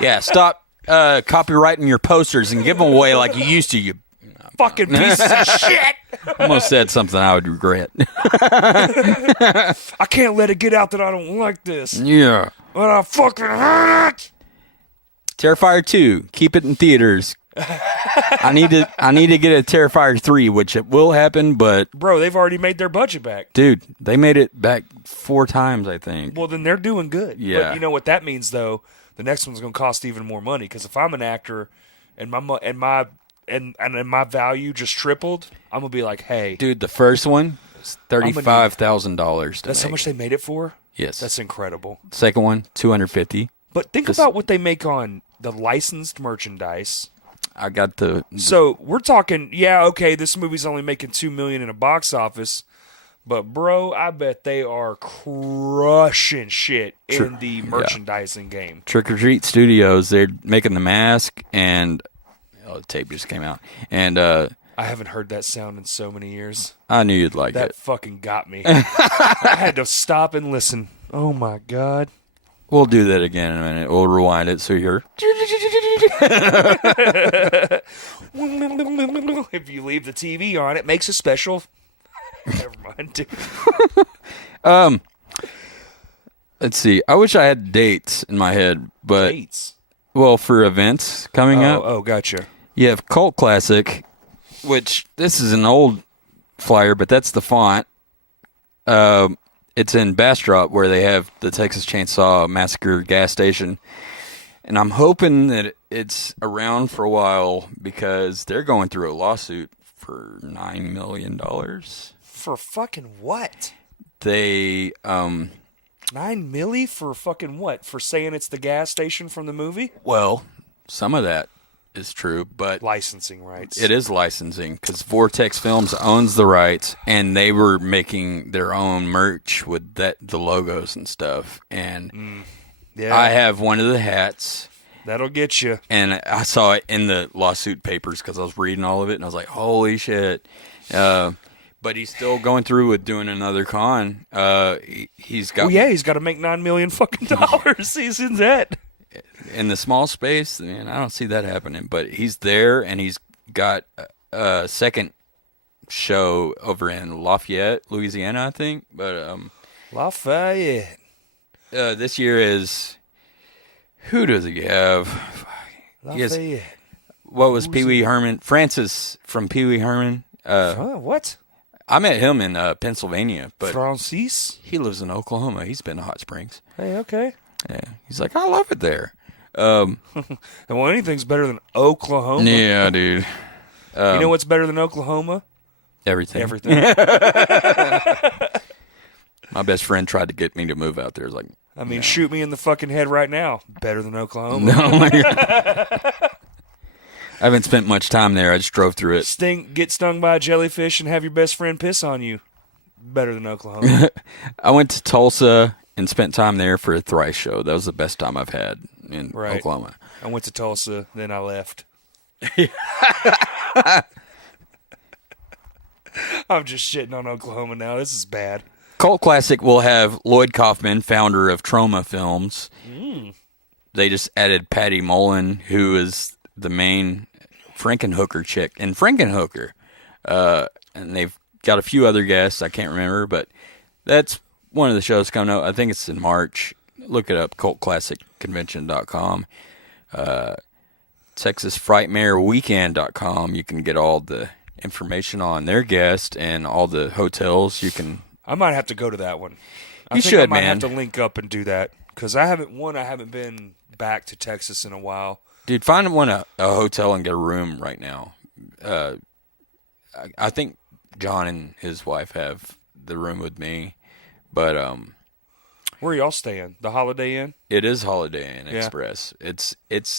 Yeah, stop copywriting your posters and give them away like you used to, you fucking pieces of shit. Almost said something I would regret. I can't let it get out that I don't like this. Yeah. But I fucking hate it. Terrifier 2, keep it in theaters. I need to get a Terrifier 3, which it will happen, but bro, they've already made their budget back. Dude, they made it back 4 times, I think. Well, then they're doing good. Yeah. But you know what that means though? The next one's going to cost even more money because if I'm an actor and my value just tripled, I'm going to be like, "Hey, dude, the first one is $35,000. That's how much they made it for?" Yes. That's incredible. Second one, $250. But think about what they make on the licensed merchandise. I got the So we're talking, yeah, okay, this movie's only making $2 million in a box office, but bro, I bet they are crushing shit in the merchandising game. Trick or Treat Studios, they're making the mask, and the tape just came out, and I haven't heard that sound in so many years. I knew you'd like it. That fucking got me. I had to stop and listen. Oh my god. We'll do that again in a minute. We'll rewind it so you're. If you leave the TV on, it makes a special. Never mind, dude. Let's see. I wish I had dates in my head, but Dates? Well, for events coming up. Oh, gotcha. You have Cult Classic, which this is an old flyer, but that's the font. It's in Bastrop where they have the Texas Chainsaw Massacre gas station. And I'm hoping that it's around for a while because they're going through a lawsuit for $9 million. For fucking what? They, $9 million for fucking what? For saying it's the gas station from the movie? well, some of that is true, but Licensing rights. it is licensing because Vortex Films owns the rights, and they were making their own merch with the logos and stuff. And Yeah. I have one of the hats, That'll get you. and I saw it in the lawsuit papers because I was reading all of it, and I was like, "Holy shit!" But he's still going through with doing another con. He's got. Oh yeah, he's got to make $9 million fucking dollars. He's in debt. In the small space, man, I don't see that happening. But he's there, and he's got a second show over in Lafayette, Louisiana, I think. But Lafayette. this year is who does he have? Lafayette. What was Pee Wee Herman? Francis from Pee Wee Herman. What? I met him in Pennsylvania, but Francis? he lives in Oklahoma. He's been to Hot Springs. Hey, okay. Yeah, he's like, I love it there. Well, anything's better than Oklahoma. Yeah, dude. You know what's better than Oklahoma? Everything. Everything. My best friend tried to get me to move out there. Like, I mean, shoot me in the fucking head right now. Better than Oklahoma. no, my God. I haven't spent much time there. I just drove through it. Get stung by a jellyfish and have your best friend piss on you. Better than Oklahoma. I went to Tulsa and spent time there for a Thrice show. That was the best time I've had in Oklahoma. I went to Tulsa, then I left. I'm just shitting on Oklahoma now. This is bad. Cult Classic will have Lloyd Kaufman, founder of Troma Films. They just added Patty Mullen, who is the main Frankenhooker chick in Frankenhooker. And they've got a few other guests. I can't remember, but that's one of the shows coming up. I think it's in March. Look it up, cultclassicconvention.com. TexasFrightmareWeekend.com. You can get all the information on their guest and all the hotels. You can. I might have to go to that one. You should, I might man. have to link up and do that because I haven't been back to Texas in a while. Dude, find a hotel and get a room right now. I think John and his wife have the room with me, but where are y'all staying? The Holiday Inn? it is Holiday Inn Express. It's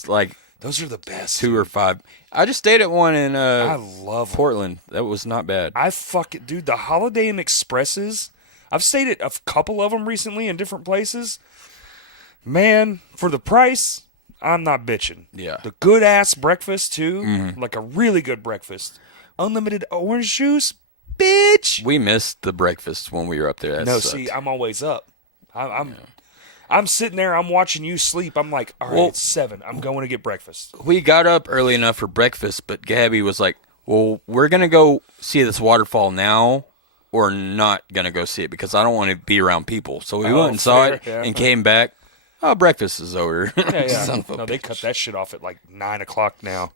like Those are the best. 2 or 5. I just stayed at one in I love 'em. Portland. That was not bad. Dude, the Holiday Inn Expresses. I've stayed at a couple of them recently in different places. Man, for the price, I'm not bitching. Yeah. The good ass breakfast too, like a really good breakfast. Unlimited orange juice, bitch. We missed the breakfast when we were up there. That sucked. See, I'm always up. I'm sitting there. I'm watching you sleep. I'm like, all right, it's 7. I'm going to get breakfast. We got up early enough for breakfast, but Gabby was like, well, we're going to go see this waterfall now or not going to go see it because I don't want to be around people. So we went and saw it and came back. Oh, breakfast is over. Yeah. Son of a No, they bitch. cut that shit off at like 9 o'clock now.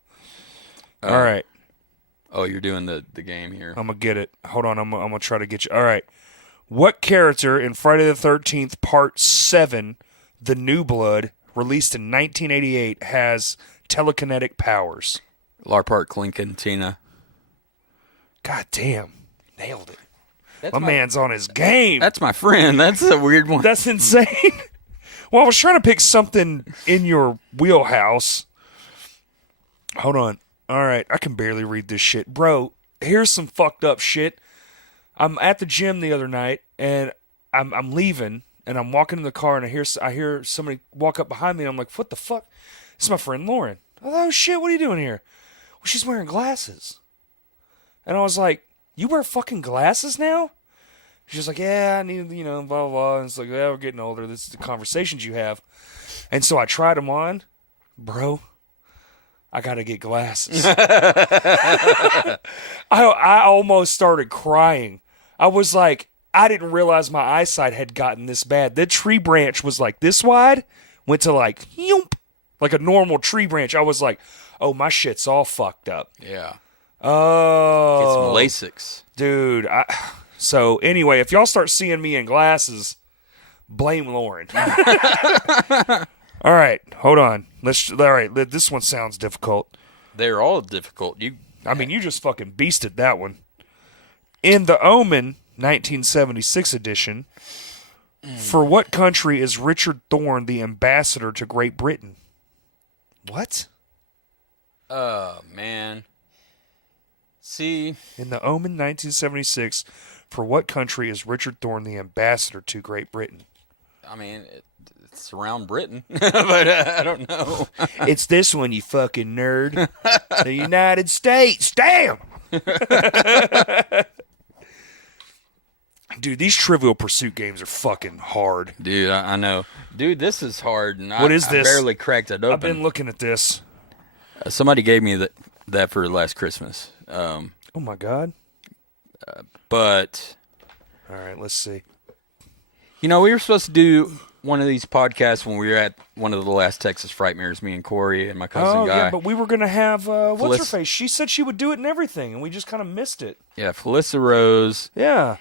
All right. Oh, you're doing the game here. I'm going to get it. Hold on. I'm going to try to get you. All right. What character in Friday the 13th, Part 7, The New Blood, released in 1988, has telekinetic powers? Larpart Clinkin, Tina. God damn. Nailed it. My man's on his game. That's my friend. That's a weird one. That's insane. Well, I was trying to pick something in your wheelhouse. Hold on. All right. I can barely read this shit. Bro, here's some fucked up shit. I'm at the gym the other night, and I'm leaving, and I'm walking in the car, and I hear somebody walk up behind me, and I'm like, what the fuck? It's my friend Lauren. Oh, shit, what are you doing here? Well, she's wearing glasses. And I was like, you wear fucking glasses now? She's like, yeah, I need, blah, blah, blah. And it's like, yeah, we're getting older. This is the conversations you have. And so I tried them on. Bro, I got to get glasses. I almost started crying. I was like, I didn't realize my eyesight had gotten this bad. The tree branch was like this wide, went to like, yoomp, like a normal tree branch. I was like, oh, my shit's all fucked up. Yeah. Oh. Get some Lasix. Dude, so anyway, if y'all start seeing me in glasses, blame Lauren. All right, hold on. All right, this one sounds difficult. They're all difficult. You just fucking beasted that one. In the Omen 1976 edition, for what country is Richard Thorne the ambassador to Great Britain? What? Oh, man. See. In the Omen 1976, for what country is Richard Thorne the ambassador to Great Britain? I mean, it's around Britain, but I don't know. It's this one, you fucking nerd. The United States. Damn! Dude, these Trivial Pursuit games are fucking hard. Dude, I know. Dude, this is hard. And What is this? I barely cracked it open. I've been looking at this. Somebody gave me that for last Christmas. Oh, my God. But. All right, let's see. We were supposed to do one of these podcasts when we were at one of the last Texas Frightmares, me and Corey and my cousin Guy. Yeah, but we were going to have, what's her face? She said she would do it and everything, and we just kind of missed it. Yeah, Felissa Rose. Yeah.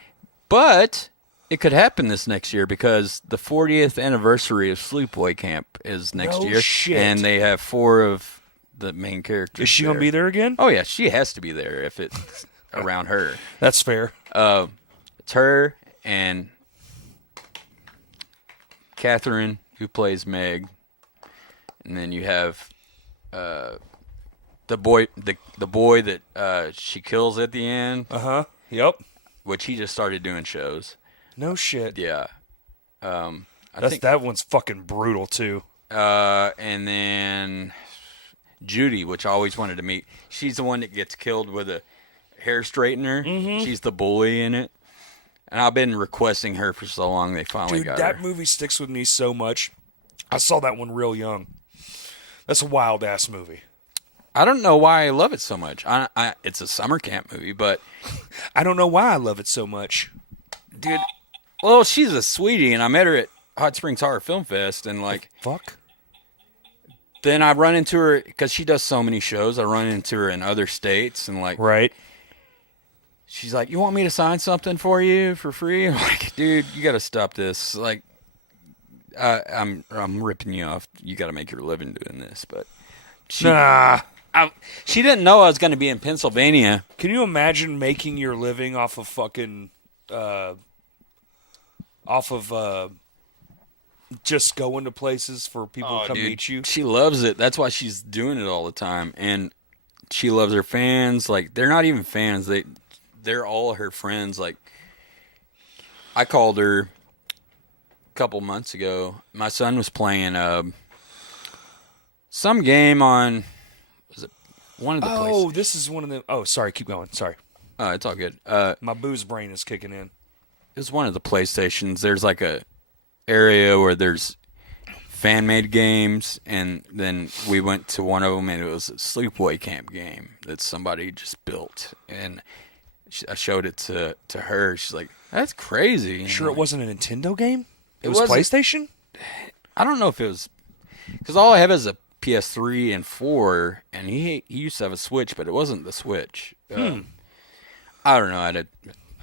But it could happen this next year because the 40th anniversary of Sleepaway Camp is next year. Shit. And they have 4 of the main characters. Is she going to be there again? Oh, yeah. She has to be there if it's around her. That's fair. It's her and Catherine, who plays Meg. And then you have the boy that she kills at the end. Uh-huh. Yep. Which he just started doing shows. No shit. Yeah. That one's fucking brutal, too. And then Judy, which I always wanted to meet. She's the one that gets killed with a hair straightener. Mm-hmm. She's the bully in it. And I've been requesting her for so long, they finally got her. Dude, that movie sticks with me so much. I saw that one real young. That's a wild-ass movie. I don't know why I love it so much. It's a summer camp movie, but... I don't know why I love it so much. Dude, well, she's a sweetie, and I met her at Hot Springs Horror Film Fest, and Fuck. Then I run into her, because she does so many shows, I run into her in other states, and Right. She's like, you want me to sign something for you for free? I'm like, dude, you got to stop this. Like, I'm ripping you off. You got to make your living doing this, but... She didn't know I was going to be in Pennsylvania. Can you imagine making your living off of fucking, just going to places for people to come meet you? She loves it. That's why she's doing it all the time. And she loves her fans. Like, they're not even fans. They're all her friends. Like, I called her a couple months ago. My son was playing Some game on, was it one of the Oh, places? this is one of the. Oh, sorry. Keep going. Sorry. It's all good. My booze brain is kicking in. It was one of the PlayStations. There's like a area where there's fan-made games, and then we went to one of them, and it was a sleepaway camp game that somebody just built, and I showed it to her. She's like, "That's crazy." And Sure, it wasn't a Nintendo game. It was wasn't. PlayStation. I don't know if it was, because all I have is a PS3 and 4, and he used to have a Switch, but it wasn't the Switch. I don't know.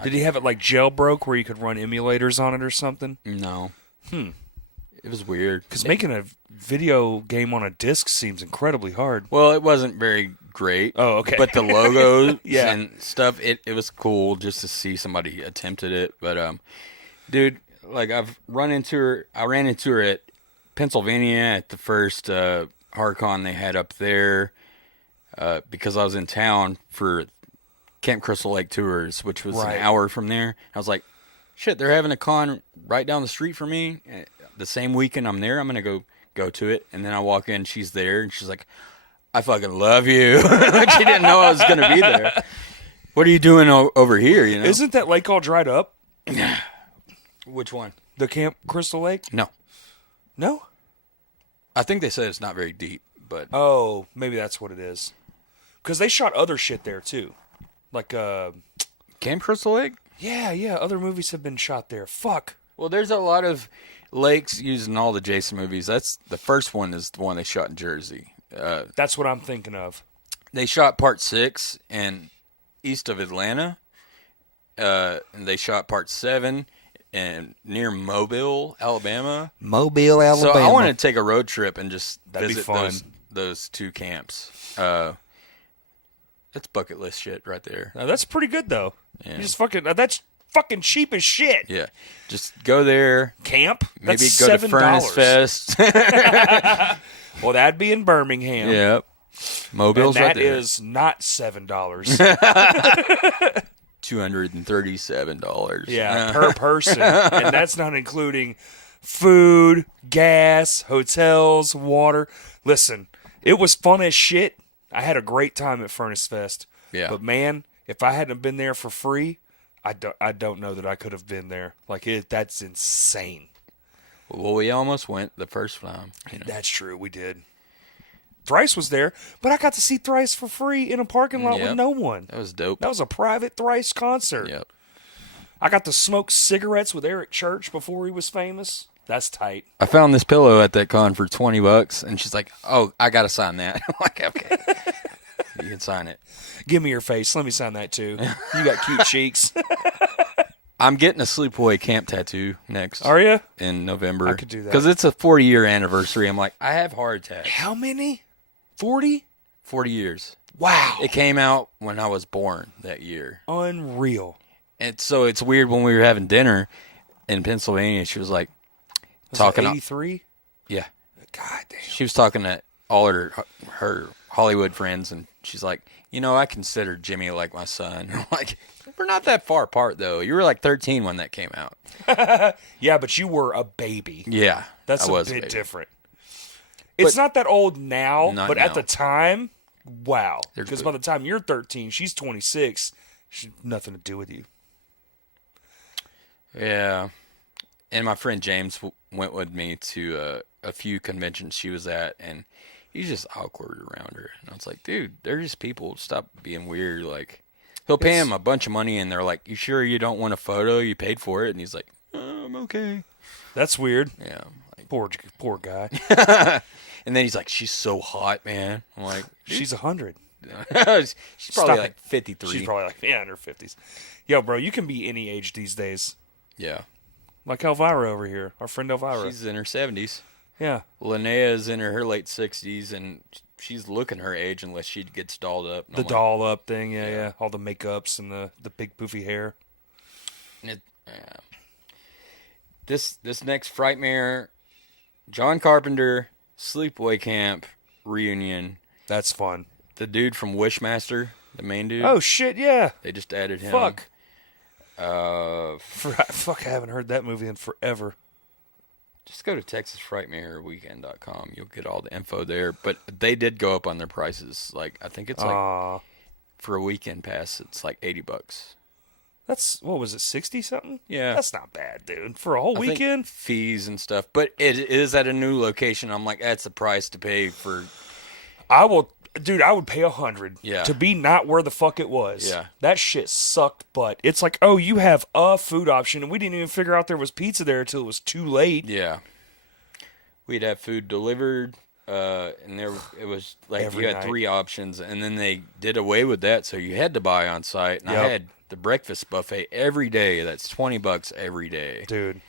Did he have it like jailbroke where you could run emulators on it or something? No. It was weird. Because making a video game on a disc seems incredibly hard. Well, it wasn't very great. Oh, okay. But the logos Yeah. and stuff, it was cool just to see somebody attempted it. But, dude, like I ran into her at Pennsylvania at the first HardCon they had up there because I was in town for Camp Crystal Lake Tours, which was Right. an hour from there. I was like, shit, they're having a con right down the street from me. The same weekend I'm there, I'm going to go to it. And then I walk in, she's there, and she's like, I fucking love you. She didn't know I was going to be there. What are you doing over here, you know? Isn't that lake all dried up? Which one? The Camp Crystal Lake? No. No? I think they said it's not very deep, but Oh, maybe that's what it is. Because they shot other shit there, too. Like, Camp Crystal Lake? yeah, other movies have been shot there. Fuck. Well, there's a lot of lakes used in all the Jason movies. That's the first one is the one they shot in Jersey. That's what I'm thinking of. They shot part 6 in east of Atlanta, and they shot part 7 and near Mobile, Alabama. Mobile, Alabama. So I want to take a road trip and just That'd be visit fun. those two camps. That's bucket list shit right there. Now, that's pretty good, though. Yeah. You just fucking... that's fucking cheap as shit. Yeah, just go there. Camp? Maybe That's go to $7. Furnace Fest. Well, that'd be in Birmingham. Yep. Mobile's And right that there. is not $7. $237. Yeah, per person. And that's not including food, gas, hotels, water. Listen, it was fun as shit. I had a great time at Furnace Fest. Yeah. But man, if I hadn't been there for free, I don't know that I could have been there. Like, that's insane. Well, we almost went the first time. You know. That's true. We did. Thrice was there, but I got to see Thrice for free in a parking lot with Yep. no one. That was dope. That was a private Thrice concert. Yep. I got to smoke cigarettes with Eric Church before he was famous. That's tight. I found this pillow at that con for $20, and she's like, "Oh, I gotta sign that." I'm like, "Okay, you can sign it." Give me your face. Let me sign that too. You got cute cheeks. I'm getting a sleepaway camp tattoo next. Are you? In November? I could do that. because it's a 40-year anniversary. I'm like, I have heart attack. How many? 40? 40 years. Wow. It came out when I was born that year. Unreal. And so it's weird when we were having dinner in Pennsylvania. She was like, talking. 83? Yeah. God damn. She was talking to all her Hollywood friends, and she's like, I consider Jimmy like my son. I'm like, we're not that far apart, though. You were like 13 when that came out. Yeah, but you were a baby. Yeah. That's I a was bit baby. different. It's not that old now, Not but now. at the time, wow. There's Because good- by the time you're 13, she's 26. She's nothing to do with you. Yeah. And my friend James went with me to a few conventions she was at, and he's just awkward around her. And I was like, dude, they're just people. Stop being weird. Like, he'll pay him a bunch of money, and they're like, you sure you don't want a photo? You paid for it. And he's like, I'm okay. That's weird. Yeah. Like, Poor guy. and then he's like, she's so hot, man. I'm like, She's 100. she's probably Stop like it. 53. She's probably like, in her 50s. Yo, bro, you can be any age these days. Yeah. Like Elvira over here, our friend Elvira. She's in her 70s. Yeah. Linnea's in her late 60s, and she's looking her age unless she gets dolled up. And The I'm like, doll up thing, yeah. All the makeups and the big poofy hair. This next Frightmare, John Carpenter, Sleepaway Camp reunion. That's fun. The dude from Wishmaster, the main dude. Oh, shit, yeah. They just added him. Fuck. Uh, Fuck, I haven't heard that movie in forever. Just go to TexasFrightmareWeekend.com. You'll get all the info there. But they did go up on their prices. Like, I think it's like for a weekend pass, it's like $80. That's, what was it, 60 something? Yeah. That's not bad, dude. For a whole I think weekend? fees and stuff. But it is at a new location. I'm like, that's the price to pay for. I would pay $100 to be not where the fuck it was. Yeah. That shit sucked butt. It's like, oh, you have a food option, and we didn't even figure out there was pizza there until it was too late. Yeah. We'd have food delivered, and it was like Every you had night. 3 options, and then they did away with that, so you had to buy on site. And Yep. I had the breakfast buffet every day. That's $20 every day. Dude.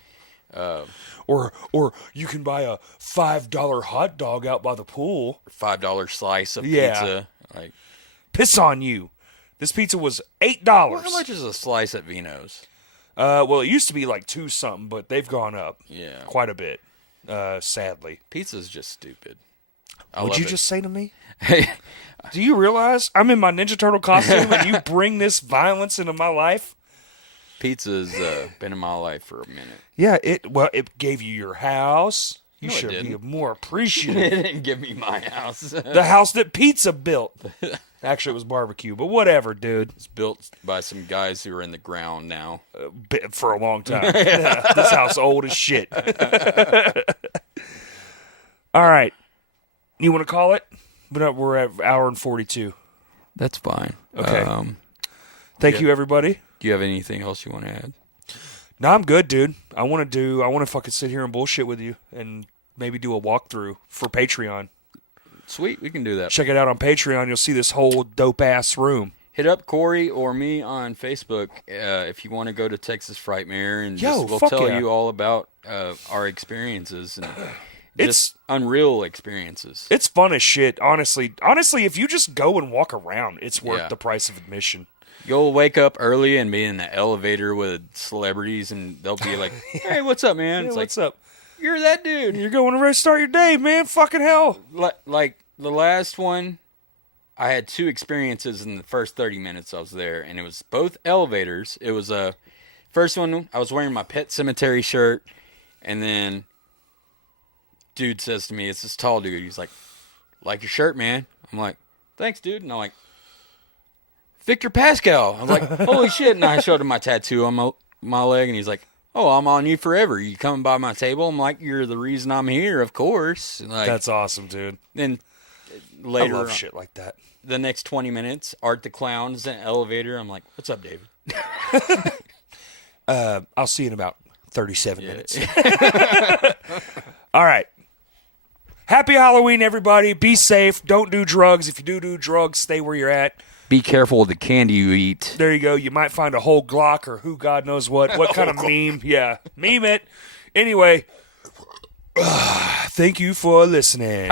Or you can buy a $5 hot dog out by the pool. $5 slice of Yeah. pizza. Like, Piss on you. This pizza was $8. well, how much is a slice at Vino's? Well, it used to be like 2 something, but they've gone up Yeah. quite a bit, sadly. Pizza's just stupid. What'd you just say to me? Hey, Do you realize I'm in my Ninja Turtle costume and you bring this violence into my life? pizza's been in my life for a minute. Yeah, it gave you your house. You No, it should be didn't. more It appreciative. didn't give me my house. The house that Pizza built. Actually, it was barbecue, but whatever, dude. It's built by some guys who are in the ground now. For a long time. Yeah, this house old as shit. All right. You want to call it? But we're at hour and 42. That's fine. Okay. Thank you, everybody. Do you have anything else you want to add? No, I'm good, dude. I want to fucking sit here and bullshit with you and maybe do a walkthrough for Patreon. Sweet, we can do that. Check it out on Patreon. You'll see this whole dope-ass room. Hit up Corey or me on Facebook if you want to go to Texas Frightmare, and we'll fuck tell yeah. you all about our experiences and It's- just unreal experiences. It's fun as shit, honestly. Honestly, if you just go and walk around, it's worth Yeah. the price of admission. You'll wake up early and be in the elevator with celebrities, and they'll be like, "Hey, what's up, man?" Yeah, It's what's like, up? "You're that dude." You're going to start your day, man. Fucking hell. Like the last one, I had 2 experiences in the first 30 minutes I was there, and it was both elevators. It was first one, I was wearing my Pet Cemetery shirt, and then dude says to me, it's this tall dude, he's like your shirt, man. I'm like, thanks, dude. And I'm like, Victor Pascal. I was like, holy shit. And I showed him my tattoo on my leg, and he's like, oh, I'm on you forever. You coming by my table? I'm like, you're the reason I'm here, of course. And like, That's awesome, dude. then I later, love shit like that. the next 20 minutes, Art the Clown's in an elevator. I'm like, what's up, David? I'll see you in about 37 minutes. All right. Happy Halloween, everybody. Be safe. Don't do drugs. If you do drugs, stay where you're at. Be careful with the candy you eat. There you go. You might find a whole Glock or who God knows what kind of meme. Yeah, meme it. Anyway, thank you for listening.